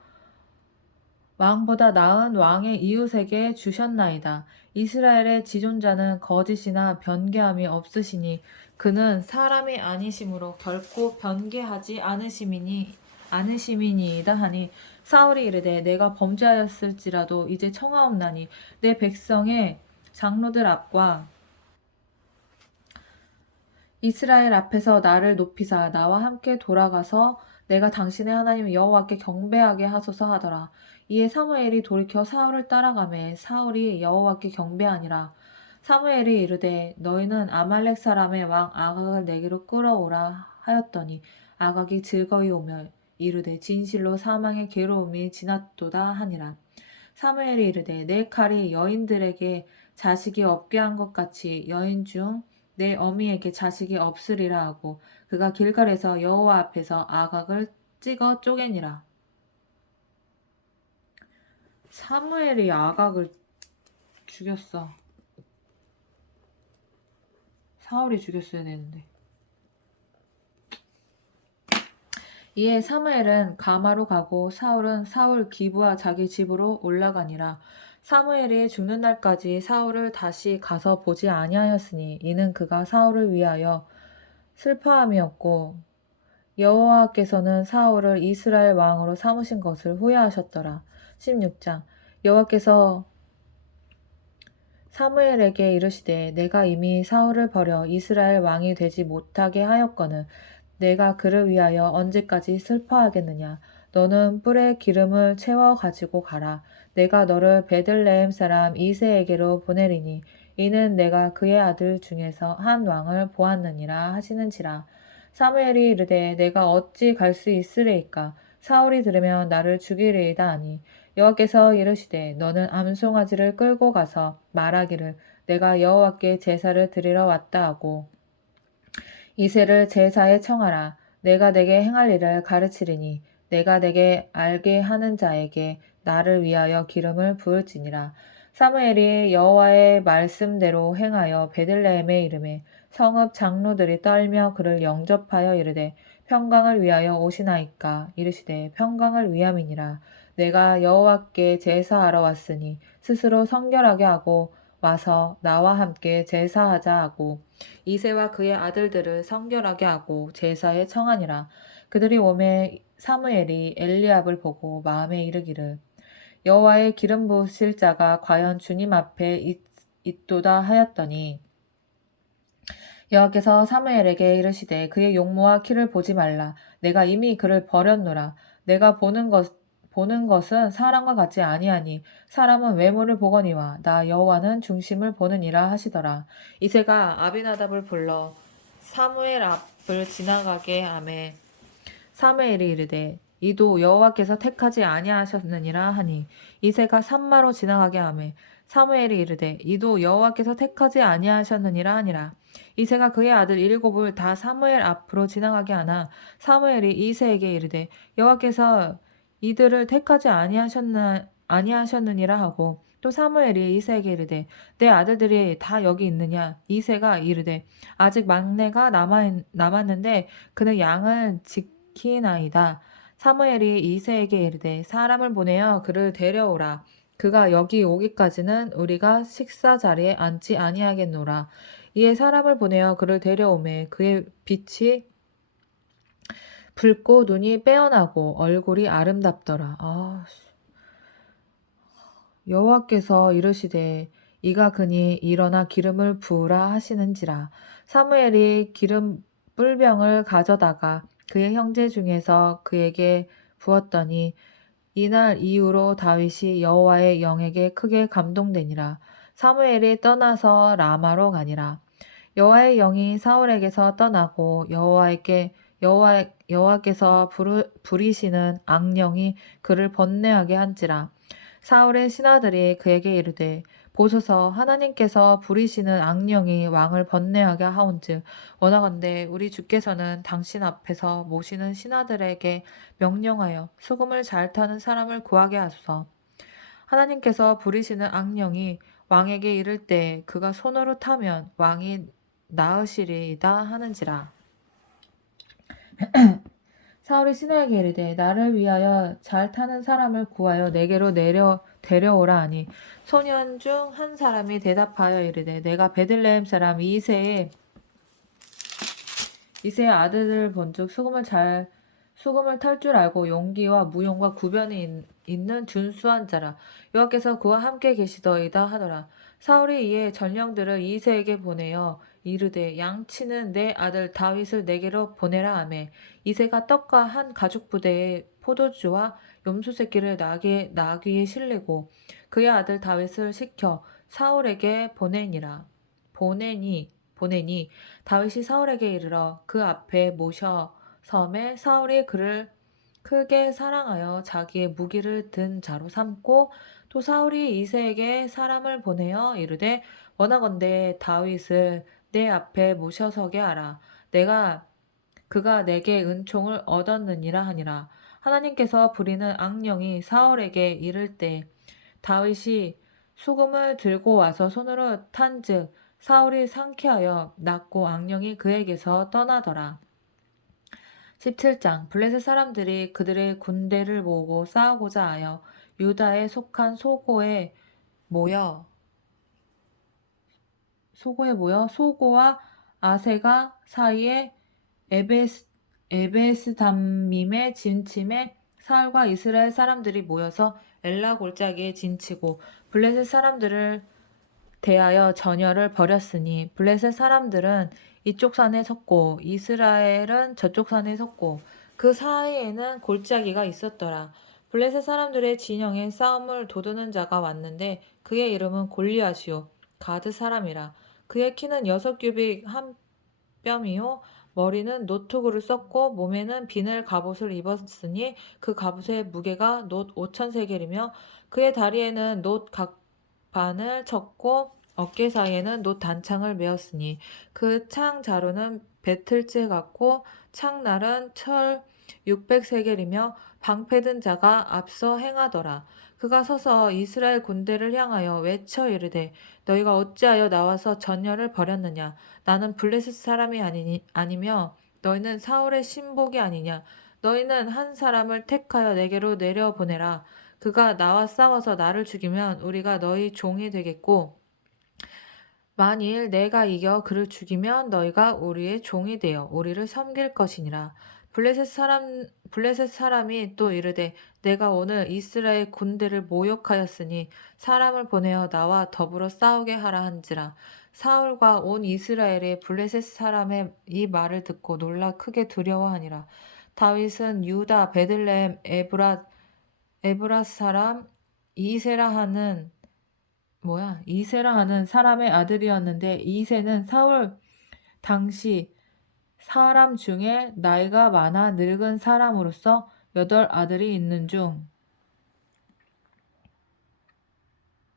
왕보다 나은 왕의 이웃에게 주셨나이다. 이스라엘의 지존자는 거짓이나 변개함이 없으시니 그는 사람이 아니심으로 결코 변개하지 않으심이니이다 하니 사울이 이르되 내가 범죄하였을지라도 이제 청하옵나니 내 백성의 장로들 앞과 이스라엘 앞에서 나를 높이사 나와 함께 돌아가서 내가 당신의 하나님 여호와께 경배하게 하소서 하더라. 이에 사무엘이 돌이켜 사울을 따라가매 사울이 여호와께 경배하니라. 사무엘이 이르되 너희는 아말렉 사람의 왕 아각을 내게로 끌어오라 하였더니 아각이 즐거이 오며 이르되 진실로 사망의 괴로움이 지났도다 하니라. 사무엘이 이르되 내 칼이 여인들에게 자식이 없게 한 것 같이 여인 중 내 어미에게 자식이 없으리라 하고 그가 길갈에서 여호와 앞에서 아각을 찍어 쪼개니라. 사무엘이 아각을 죽였어. 사울이 죽였어야 되는데. 이에 사무엘은 가마로 가고 사울은 사울 기브와 자기 집으로 올라가니라. 사무엘이 죽는 날까지 사울을 다시 가서 보지 아니하였으니 이는 그가 사울을 위하여 슬퍼함이었고 여호와께서는 사울을 이스라엘 왕으로 삼으신 것을 후회하셨더라. 16장 여호와께서 사무엘에게 이르시되 내가 이미 사울을 버려 이스라엘 왕이 되지 못하게 하였거늘 내가 그를 위하여 언제까지 슬퍼하겠느냐. 너는 뿔에 기름을 채워 가지고 가라. 내가 너를 베들레헴 사람 이새에게로 보내리니 이는 내가 그의 아들 중에서 한 왕을 보았느니라 하시는지라. 사무엘이 이르되 내가 어찌 갈 수 있으리이까. 사울이 들으면 나를 죽이리이다 하니 여호와께서 이르시되 너는 암송아지를 끌고 가서 말하기를 내가 여호와께 제사를 드리러 왔다 하고 이새를 제사에 청하라. 내가 내게 행할 일을 가르치리니 내가 내게 알게 하는 자에게 나를 위하여 기름을 부을지니라. 사무엘이 여호와의 말씀대로 행하여 베들레헴에 이르매 성읍 장로들이 떨며 그를 영접하여 이르되 평강을 위하여 오시나이까. 이르시되 평강을 위함이니라. 내가 여호와께 제사하러 왔으니 스스로 성결하게 하고 와서 나와 함께 제사하자 하고 이새와 그의 아들들을 성결하게 하고 제사에 청하니라. 그들이 오매 사무엘이 엘리압을 보고 마음에 이르기를 여호와의 기름 부으실 자가 과연 주님 앞에 있도다 하였더니 여호와께서 사무엘에게 이르시되 그의 용모와 키를 보지 말라. 내가 이미 그를 버렸노라. 내가 보는 것은 사람과 같지 아니하니 사람은 외모를 보거니와 나 여호와는 중심을 보느니라 하시더라. 이새가 아비나답을 불러 사무엘 앞을 지나가게 하매 사무엘이 이르되 이도 여호와께서 택하지 아니하셨느니라 하니 이새가 산마로 지나가게 하매 사무엘이 이르되 이도 여호와께서 택하지 아니하셨느니라 하니라. 이새가 그의 아들 7을 다 사무엘 앞으로 지나가게 하나 사무엘이 이새에게 이르되 여호와께서 이들을 택하지 아니하셨느니라 하고 또 사무엘이 이새에게 이르되 내 아들들이 다 여기 있느냐. 이새가 이르되 아직 막내가 남았는데 그는 양을 지키나이다. 사무엘이 이새에게 이르되 사람을 보내어 그를 데려오라. 그가 여기 오기까지는 우리가 식사 자리에 앉지 아니하겠노라. 이에 사람을 보내어 그를 데려오매 그의 빛이 붉고 눈이 빼어나고 얼굴이 아름답더라. 여호와께서 이르시되 이가 그니 일어나 기름을 부으라 하시는지라. 사무엘이 기름 뿔병을 가져다가 그의 형제 중에서 그에게 부었더니 이날 이후로 다윗이 여호와의 영에게 크게 감동되니라. 사무엘이 떠나서 라마로 가니라. 여호와의 영이 사울에게서 떠나고 여호와께서 부리시는 악령이 그를 번뇌하게 한지라. 사울의 신하들이 그에게 이르되 보소서 하나님께서 부리시는 악령이 왕을 번뇌하게 하온즉 원하건대 우리 주께서는 당신 앞에서 모시는 신하들에게 명령하여 소금을 잘 타는 사람을 구하게 하소서. 하나님께서 부리시는 악령이 왕에게 이를 때 그가 손으로 타면 왕이 나으시리이다 하는지라. 사울이 신하에게 이르되 나를 위하여 잘 타는 사람을 구하여 내게로 데려오라 하니 소년 중 한 사람이 대답하여 이르되 내가 베들레헴 사람 이새의 아들을 본즉 수금을 탈 줄 알고 용기와 무용과 구변이 있는 준수한 자라. 여호와께서 그와 함께 계시더이다 하더라. 사울이 이에 전령들을 이새에게 보내어 이르되 양치는 내 아들 다윗을 내게로 보내라 하매 이새가 떡과 한 가죽 부대에 포도주와 염소 새끼를 나귀에 실리고 그의 아들 다윗을 시켜 사울에게 보내니 다윗이 사울에게 이르러 그 앞에 모셔 섬에 사울이 그를 크게 사랑하여 자기의 무기를 든 자로 삼고 또 사울이 이새에게 사람을 보내어 이르되 원하건대 다윗을 내 앞에 모셔서게 하라. 그가 내게 은총을 얻었느니라 하니라. 하나님께서 부리는 악령이 사울에게 이를 때 다윗이 수금을 들고 와서 손으로 탄즉 사울이 상쾌하여 낫고 악령이 그에게서 떠나더라. 17장 블레셋 사람들이 그들의 군대를 모으고 싸우고자 하여 유다에 속한 소고에 모여 소고와 아세가 사이에 에베스담밈에 진침에 사울과 이스라엘 사람들이 모여서 엘라 골짜기에 진치고 블레셋 사람들을 대하여 전열을 벌였으니 블레셋 사람들은 이쪽 산에 섰고 이스라엘은 저쪽 산에 섰고 그 사이에는 골짜기가 있었더라. 블레셋 사람들의 진영에 싸움을 도두는 자가 왔는데 그의 이름은 골리앗이요 가드 사람이라. 그의 키는 6규빗 한 뼘이요 머리는 노트구를 썼고 몸에는 비늘 갑옷을 입었으니 그 갑옷의 무게가 놋 5,000세겔이며 그의 다리에는 놋 각반을 쳤고 어깨 사이에는 놋 단창을 메었으니 그 창 자루는 배틀째 같고 창날은 철 600세겔이며 방패 든 자가 앞서 행하더라. 그가 서서 이스라엘 군대를 향하여 외쳐 이르되 너희가 어찌하여 나와서 전열을 벌였느냐. 나는 블레셋 사람이 아니며 너희는 사울의 신복이 아니냐. 너희는 한 사람을 택하여 내게로 내려보내라. 그가 나와 싸워서 나를 죽이면 우리가 너희 종이 되겠고 만일 내가 이겨 그를 죽이면 너희가 우리의 종이 되어 우리를 섬길 것이니라. 블레셋 사람이 또 이르되 내가 오늘 이스라엘 군대를 모욕하였으니 사람을 보내어 나와 더불어 싸우게 하라 한지라. 사울과 온 이스라엘이 블레셋 사람의 이 말을 듣고 놀라 크게 두려워하니라. 다윗은 유다 베들레헴 에브라 사람 이세라 하는 사람의 아들이었는데 이세는 사울 당시 사람 중에 나이가 많아 늙은 사람으로서 8아들이 있는 중.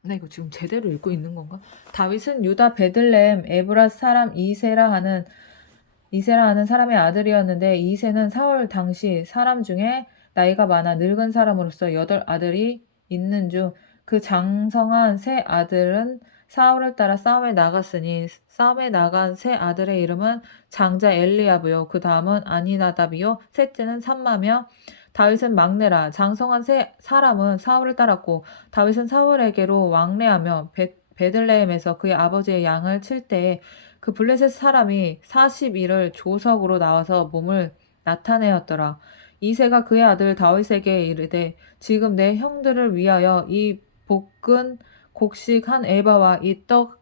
나 이거 지금 제대로 읽고 있는 건가? 다윗은 유다 베들레헴 에브라 사람 이세라 하는 사람의 아들이었는데 이세는 사울 당시 사람 중에 나이가 많아 늙은 사람으로서 8아들이 있는 중 그 장성한 세 아들은 사울을 따라 싸움에 나갔으니 싸움에 나간 세 아들의 이름은 장자 엘리야브요 그 다음은 아니나답이요 셋째는 삼마며 다윗은 막내라. 장성한 사람은 사울을 따랐고 다윗은 사울에게로 왕래하며 베들레헴에서 그의 아버지의 양을 칠 때에 그 블레셋 사람이 40일을 조석으로 나와서 몸을 나타내었더라. 이새가 그의 아들 다윗에게 이르되 지금 내 형들을 위하여 이 볶은 곡식 한 에바와 이 떡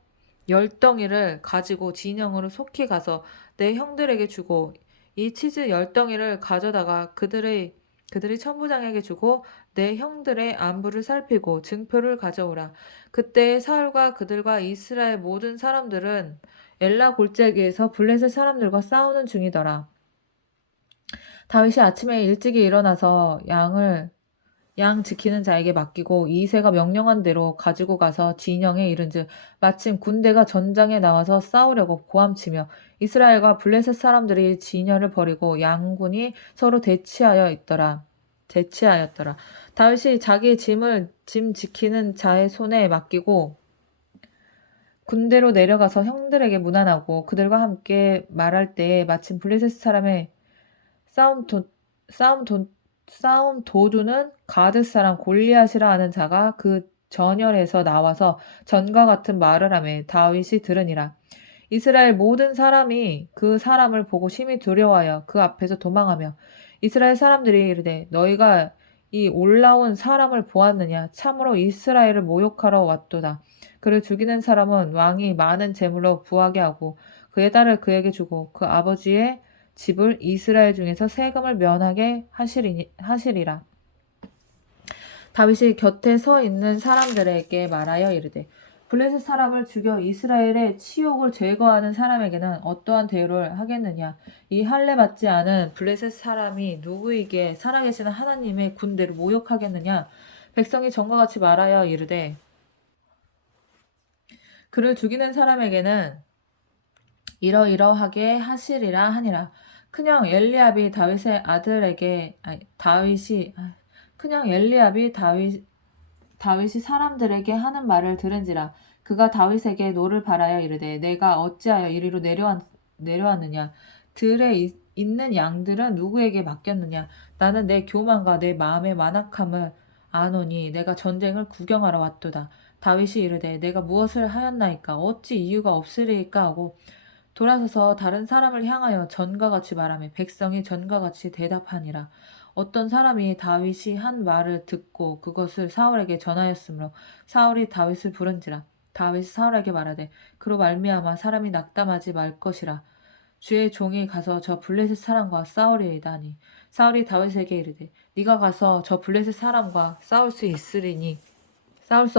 10덩이를 가지고 진영으로 속히 가서 내 형들에게 주고 이 치즈 10덩이를 가져다가 그들이 천부장에게 주고 내 형들의 안부를 살피고 증표를 가져오라. 그때 사울과 그들과 이스라엘 모든 사람들은 엘라 골짜기에서 블레셋 사람들과 싸우는 중이더라. 다윗이 아침에 일찍이 일어나서 양 지키는 자에게 맡기고 이새가 명령한 대로 가지고 가서 진영에 이른즉 마침 군대가 전장에 나와서 싸우려고 고함치며 이스라엘과 블레셋 사람들이 진열을 벌이고 양군이 서로 대치하였더라. 다윗이 자기 짐 지키는 자의 손에 맡기고 군대로 내려가서 형들에게 문안하고 그들과 함께 말할 때에 마침 블레셋 사람의 싸움 도두는 가드 사람 골리앗이라 하는 자가 그 전열에서 나와서 전과 같은 말을 하며 다윗이 들으니라. 이스라엘 모든 사람이 그 사람을 보고 심히 두려워하여 그 앞에서 도망하며 이스라엘 사람들이 이르되 너희가 이 올라온 사람을 보았느냐? 참으로 이스라엘을 모욕하러 왔도다. 그를 죽이는 사람은 왕이 많은 재물로 부하게 하고 그의 딸을 그에게 주고 그 아버지의 집을 이스라엘 중에서 세금을 면하게 하시리라. 다윗이 곁에 서 있는 사람들에게 말하여 이르되 블레셋 사람을 죽여 이스라엘의 치욕을 제거하는 사람에게는 어떠한 대우를 하겠느냐? 이 할례 받지 않은 블레셋 사람이 누구에게 살아계시는 하나님의 군대를 모욕하겠느냐? 백성이 전과 같이 말하여 이르되 그를 죽이는 사람에게는 이러이러하게 하시리라 하니라. 그냥 엘리압이 다윗이 사람들에게 하는 말을 들은지라. 그가 다윗에게 노를 바라여 이르되 내가 어찌하여 이리로 내려왔느냐? 들에 있는 양들은 누구에게 맡겼느냐? 나는 내 교만과 내 마음의 완악함을 아노니 내가 전쟁을 구경하러 왔도다. 다윗이 이르되 내가 무엇을 하였나이까? 어찌 이유가 없으리이까 하고 돌아서서 다른 사람을 향하여 전과 같이 말하며 백성이 전과 같이 대답하니라. 어떤 사람이 다윗이 한 말을 듣고 그것을 사울에게 전하였으므로 사울이 다윗을 부른지라. 다윗이 사울에게 말하되 그로 말미암아 사람이 낙담하지 말 것이라. 주의 종이 가서 저 블레셋 사람과 싸우리이다 하니 사울이 다윗에게 이르되 네가 가서 저 블레셋 사람과 싸울 수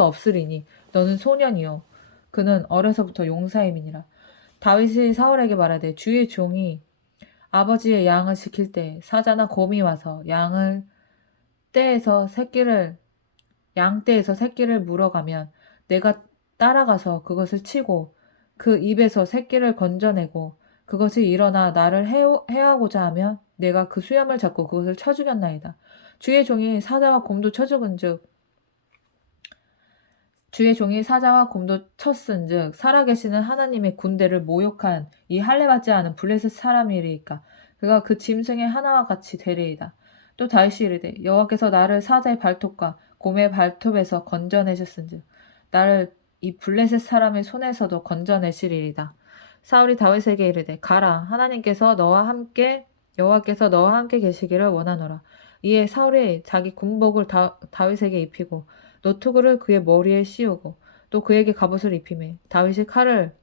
없으리니 너는 소년이요 그는 어려서부터 용사임이니라. 다윗이 사울에게 말하되 주의 종이 아버지의 양을 지킬 때 사자나 곰이 와서 양 떼에서 새끼를 물어가면 내가 따라가서 그것을 치고 그 입에서 새끼를 건져내고 그것이 일어나 나를 해하고자 하면 내가 그 수염을 잡고 그것을 쳐 죽였나이다. 주의 종이 사자와 곰도 쳤은즉 살아계시는 하나님의 군대를 모욕한 이 할례받지 않은 블레셋 사람이리이까 그가 그 짐승의 하나와 같이 되리이다. 또 다윗이 이르되 여호와께서 나를 사자의 발톱과 곰의 발톱에서 건져내셨은즉 나를 이 블레셋 사람의 손에서도 건져내시리이다. 사울이 다윗에게 이르되 가라 여호와께서 너와 함께 계시기를 원하노라. 이에 사울이 자기 군복을 다윗에게 입히고 노트구를 그의 머리에 씌우고 또 그에게 갑옷을 입히매 다윗이 칼을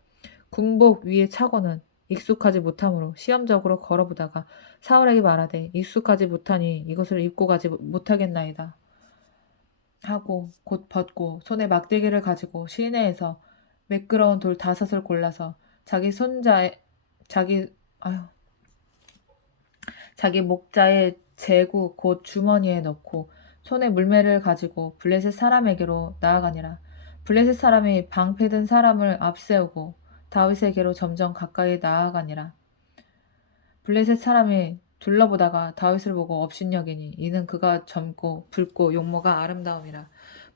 군복 위에 차고는 익숙하지 못함으로 시험적으로 걸어보다가 사울에게 말하되 익숙하지 못하니 이것을 입고 가지 못하겠나이다 하고 곧 벗고 손에 막대기를 가지고 시내에서 매끄러운 돌 5을 골라서 자기 목자의 제구 곧 주머니에 넣고 손에 물매를 가지고 블레셋 사람에게로 나아가니라. 블레셋 사람이 방패든 사람을 앞세우고 다윗에게로 점점 가까이 나아가니라. 블레셋 사람이 둘러보다가 다윗을 보고 업신여기니 이는 그가 젊고 붉고 용모가 아름다움이라.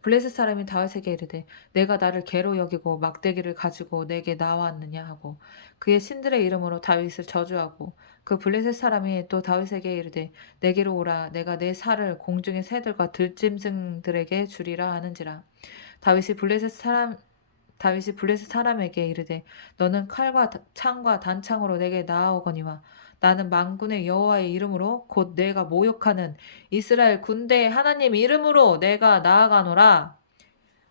블레셋 사람이 다윗에게 이르되 내가 나를 개로 여기고 막대기를 가지고 내게 나왔느냐 하고 그의 신들의 이름으로 다윗을 저주하고 그 블레셋 사람이 또 다윗에게 이르되 내게로 오라 내가 내 살을 공중의 새들과 들짐승들에게 주리라 하는지라. 다윗이 블레셋 사람 다윗이 블레셋 사람에게 이르되 너는 칼과 창과 단창으로 내게 나아오거니와 나는 만군의 여호와의 이름으로 곧 내가 모욕하는 이스라엘 군대의 하나님 이름으로 내가 나아가노라.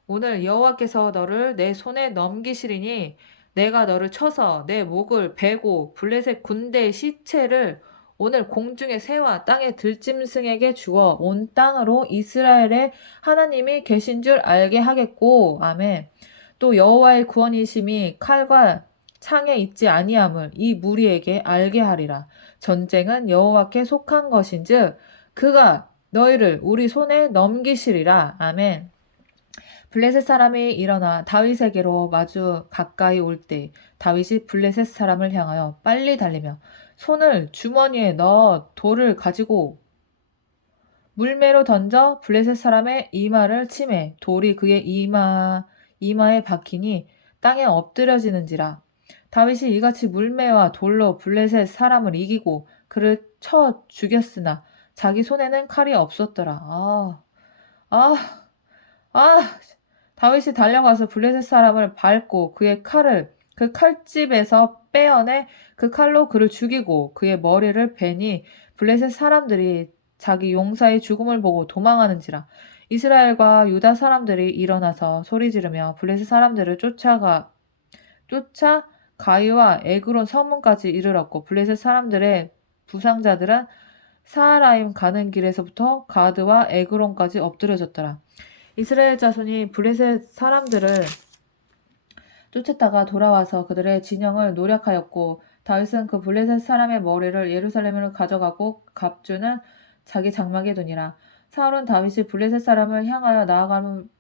오늘 여호와께서 너를 내 손에 넘기시리니 내가 너를 쳐서 내 목을 베고 블레셋 군대의 시체를 오늘 공중의 새와 땅의 들짐승에게 주어 온 땅으로 이스라엘의 하나님이 계신 줄 알게 하겠고. 아멘. 또 여호와의 구원이심이 칼과 창에 있지 아니함을 이 무리에게 알게 하리라. 전쟁은 여호와께 속한 것인즉 그가 너희를 우리 손에 넘기시리라. 아멘. 블레셋 사람이 일어나 다윗에게로 마주 가까이 올 때 다윗이 블레셋 사람을 향하여 빨리 달리며 손을 주머니에 넣어 돌을 가지고 물매로 던져 블레셋 사람의 이마를 치매 돌이 그의 이마에 박히니 땅에 엎드려지는지라. 다윗이 이같이 물매와 돌로 블레셋 사람을 이기고 그를 쳐 죽였으나 자기 손에는 칼이 없었더라. 아, 아, 다윗이 달려가서 블레셋 사람을 밟고 그의 칼을 그 칼집에서 빼어내 그 칼로 그를 죽이고 그의 머리를 베니 블레셋 사람들이 자기 용사의 죽음을 보고 도망하는지라. 이스라엘과 유다 사람들이 일어나서 소리 지르며 블레셋 사람들을 쫓아 가이와 에그론 서문까지 이르렀고 블레셋 사람들의 부상자들은 사하라임 가는 길에서부터 가드와 에그론까지 엎드려졌더라. 이스라엘 자손이 블레셋 사람들을 쫓았다가 돌아와서 그들의 진영을 노략하였고 다윗은 그 블레셋 사람의 머리를 예루살렘으로 가져가고 갑주는 자기 장막에 두니라. 사울은 다윗이 블레셋 사람을 향하여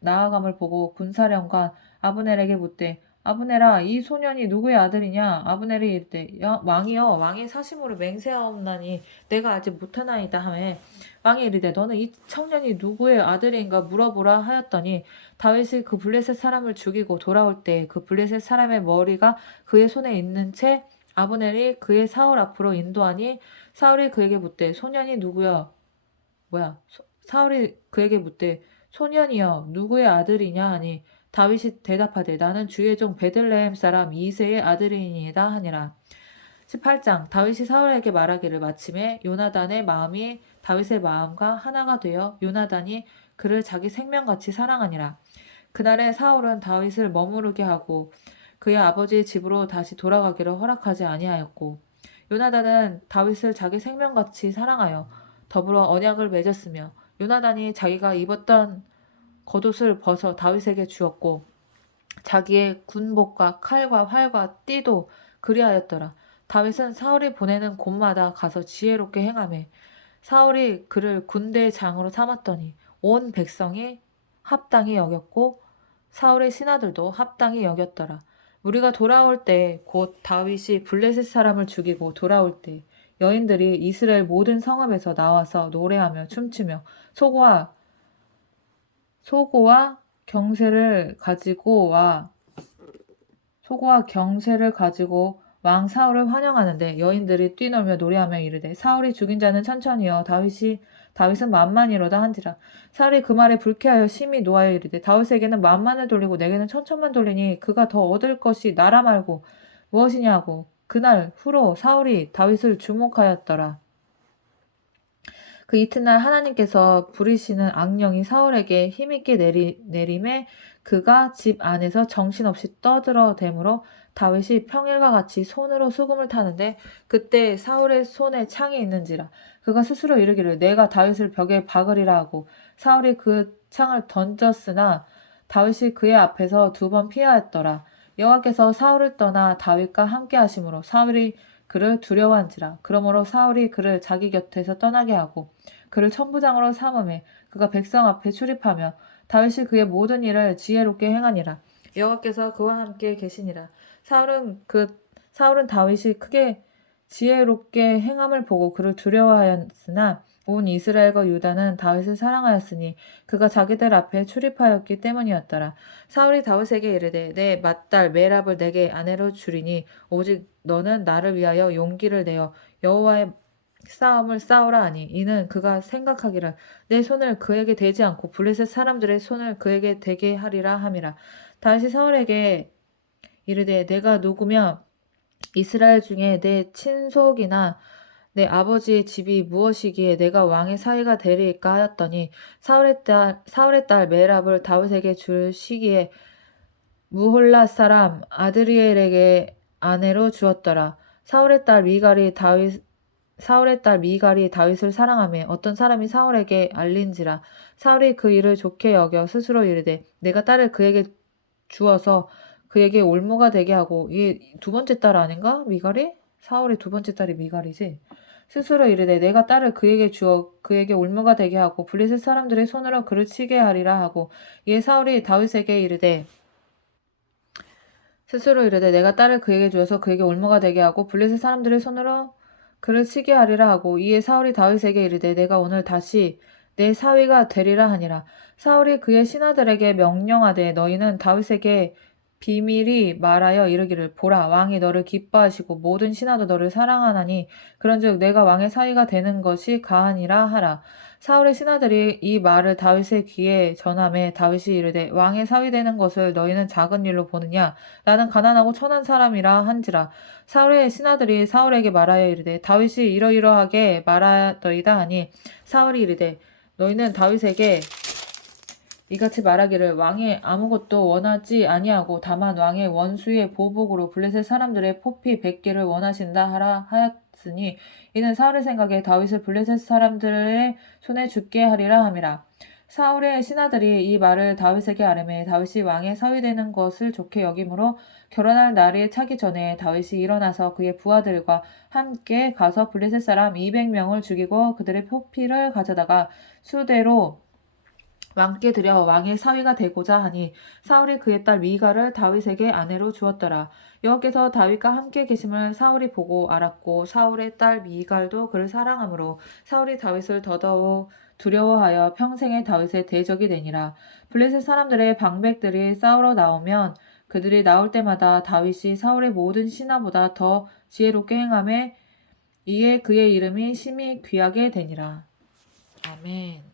나아감을 보고 군사령관 아브넬에게 묻되 아브넬아 이 소년이 누구의 아들이냐. 아브넬이 이르되 왕이여 왕의 사심으로 맹세하옵나니 내가 아직 못하나이다 하매 왕이 이르되 너는 이 청년이 누구의 아들인가 물어보라 하였더니 다윗이 그 블레셋 사람을 죽이고 돌아올 때 그 블레셋 사람의 머리가 그의 손에 있는 채 아브넬이 그의 사울 앞으로 인도하니 사울이 그에게 묻되 소년이 누구여 사울이 그에게 묻되 소년이여 누구의 아들이냐 하니 다윗이 대답하되 나는 주의 종 베들레헴 사람 이새의 아들이니이다 하니라. 18장 다윗이 사울에게 말하기를 마침에 요나단의 마음이 다윗의 마음과 하나가 되어 요나단이 그를 자기 생명같이 사랑하니라. 그날에 사울은 다윗을 머무르게 하고 그의 아버지의 집으로 다시 돌아가기를 허락하지 아니하였고 요나단은 다윗을 자기 생명같이 사랑하여 더불어 언약을 맺었으며 요나단이 자기가 입었던 겉옷을 벗어 다윗에게 주었고 자기의 군복과 칼과 활과 띠도 그리하였더라. 다윗은 사울이 보내는 곳마다 가서 지혜롭게 행하매 사울이 그를 군대의 장으로 삼았더니 온 백성이 합당히 여겼고 사울의 신하들도 합당히 여겼더라. 우리가 돌아올 때 곧 다윗이 블레셋 사람을 죽이고 돌아올 때 여인들이 이스라엘 모든 성읍에서 나와서 노래하며 춤추며 소고와 경세를 가지고 왕 사울을 환영하는데 여인들이 뛰놀며 노래하며 이르되 사울이 죽인 자는 천천히요 다윗은 만만이로다 한지라. 사울이 그 말에 불쾌하여 심히 노하여 이르되 다윗에게는 만만을 돌리고 내게는 천천만 돌리니 그가 더 얻을 것이 나라 말고 무엇이냐고. 그날 후로 사울이 다윗을 주목하였더라. 그 이튿날 하나님께서 부리시는 악령이 사울에게 힘있게 내림에 그가 집 안에서 정신없이 떠들어대므로 다윗이 평일과 같이 손으로 수금을 타는데 그때 사울의 손에 창이 있는지라. 그가 스스로 이르기를 내가 다윗을 벽에 박으리라 하고 사울이 그 창을 던졌으나 다윗이 그의 앞에서 2번 피하였더라. 여호와께서 사울을 떠나 다윗과 함께 하심으로 사울이 그를 두려워한지라. 그러므로 사울이 그를 자기 곁에서 떠나게 하고 그를 천부장으로 삼음에 그가 백성 앞에 출입하며 다윗이 그의 모든 일을 지혜롭게 행하니라. 여호와께서 그와 함께 계시니라. 사울은 다윗이 크게 지혜롭게 행함을 보고 그를 두려워하였으나 온 이스라엘과 유다는 다윗을 사랑하였으니 그가 자기들 앞에 출입하였기 때문이었더라. 사울이 다윗에게 이르되 내 맏딸 메랍을 내게 아내로 주리니 오직 너는 나를 위하여 용기를 내어 여호와의 싸움을 싸우라 하니 이는 그가 생각하기를 내 손을 그에게 대지 않고 블레셋 사람들의 손을 그에게 대게 하리라 함이라. 다시 사울에게 이르되 내가 누구며 이스라엘 중에 내 친속이나 내 아버지의 집이 무엇이기에 내가 왕의 사위가 되리이까 하였더니 사울의 딸 메랍을 다윗에게 줄 시기에 무홀라 사람 아드리엘에게 아내로 주었더라. 사울의 딸 미갈이 다윗을 사랑하며 어떤 사람이 사울에게 알린지라. 사울이 그 일을 좋게 여겨 스스로 이르되 내가 딸을 그에게 주어서 그에게 올무가 되게 하고, 이게 두 번째 딸 아닌가? 미갈이? 사울의 두 번째 딸이 미갈이지. 스스로 이르되 내가 딸을 그에게 주어 그에게 올무가 되게 하고 블레셋 사람들의 손으로 그를 치게 하리라 하고, 이에 사울이 다윗에게 이르되 스스로 이르되 내가 딸을 그에게 주어서 그에게 올무가 되게 하고 블레셋 사람들의 손으로 그를 치게 하리라 하고, 이에 사울이 다윗에게 이르되 내가 오늘 다시 내 사위가 되리라 하니라. 사울이 그의 신하들에게 명령하되 너희는 다윗에게 비밀이 말하여 이르기를 보라 왕이 너를 기뻐하시고 모든 신하도 너를 사랑하나니 그런즉 내가 왕의 사위가 되는 것이 가하니라 하라. 사울의 신하들이 이 말을 다윗의 귀에 전하매 다윗이 이르되 왕의 사위 되는 것을 너희는 작은 일로 보느냐 나는 가난하고 천한 사람이라 한지라. 사울의 신하들이 사울에게 말하여 이르되 다윗이 이러이러하게 말하더이다 하니 사울이 이르되 너희는 다윗에게 이같이 말하기를 왕이 아무것도 원하지 아니하고 다만 왕의 원수의 보복으로 블레셋 사람들의 포피 100개를 원하신다 하라 하였으니 이는 사울의 생각에 다윗을 블레셋 사람들의 손에 죽게 하리라 함이라. 사울의 신하들이 이 말을 다윗에게 아뢰매 다윗이 왕의 사위 되는 것을 좋게 여김으로 결혼할 날이 차기 전에 다윗이 일어나서 그의 부하들과 함께 가서 블레셋 사람 200명을 죽이고 그들의 포피를 가져다가 수대로 왕께 드려 왕의 사위가 되고자 하니 사울이 그의 딸 미갈을 다윗에게 아내로 주었더라. 여호와께서 다윗과 함께 계심을 사울이 보고 알았고 사울의 딸 미갈도 그를 사랑하므로 사울이 다윗을 더더욱 두려워하여 평생에 다윗의 대적이 되니라. 블레셋 사람들의 방백들이 싸우러 나오면 그들이 나올 때마다 다윗이 사울의 모든 신하보다 더 지혜롭게 행하매 이에 그의 이름이 심히 귀하게 되니라. 아멘.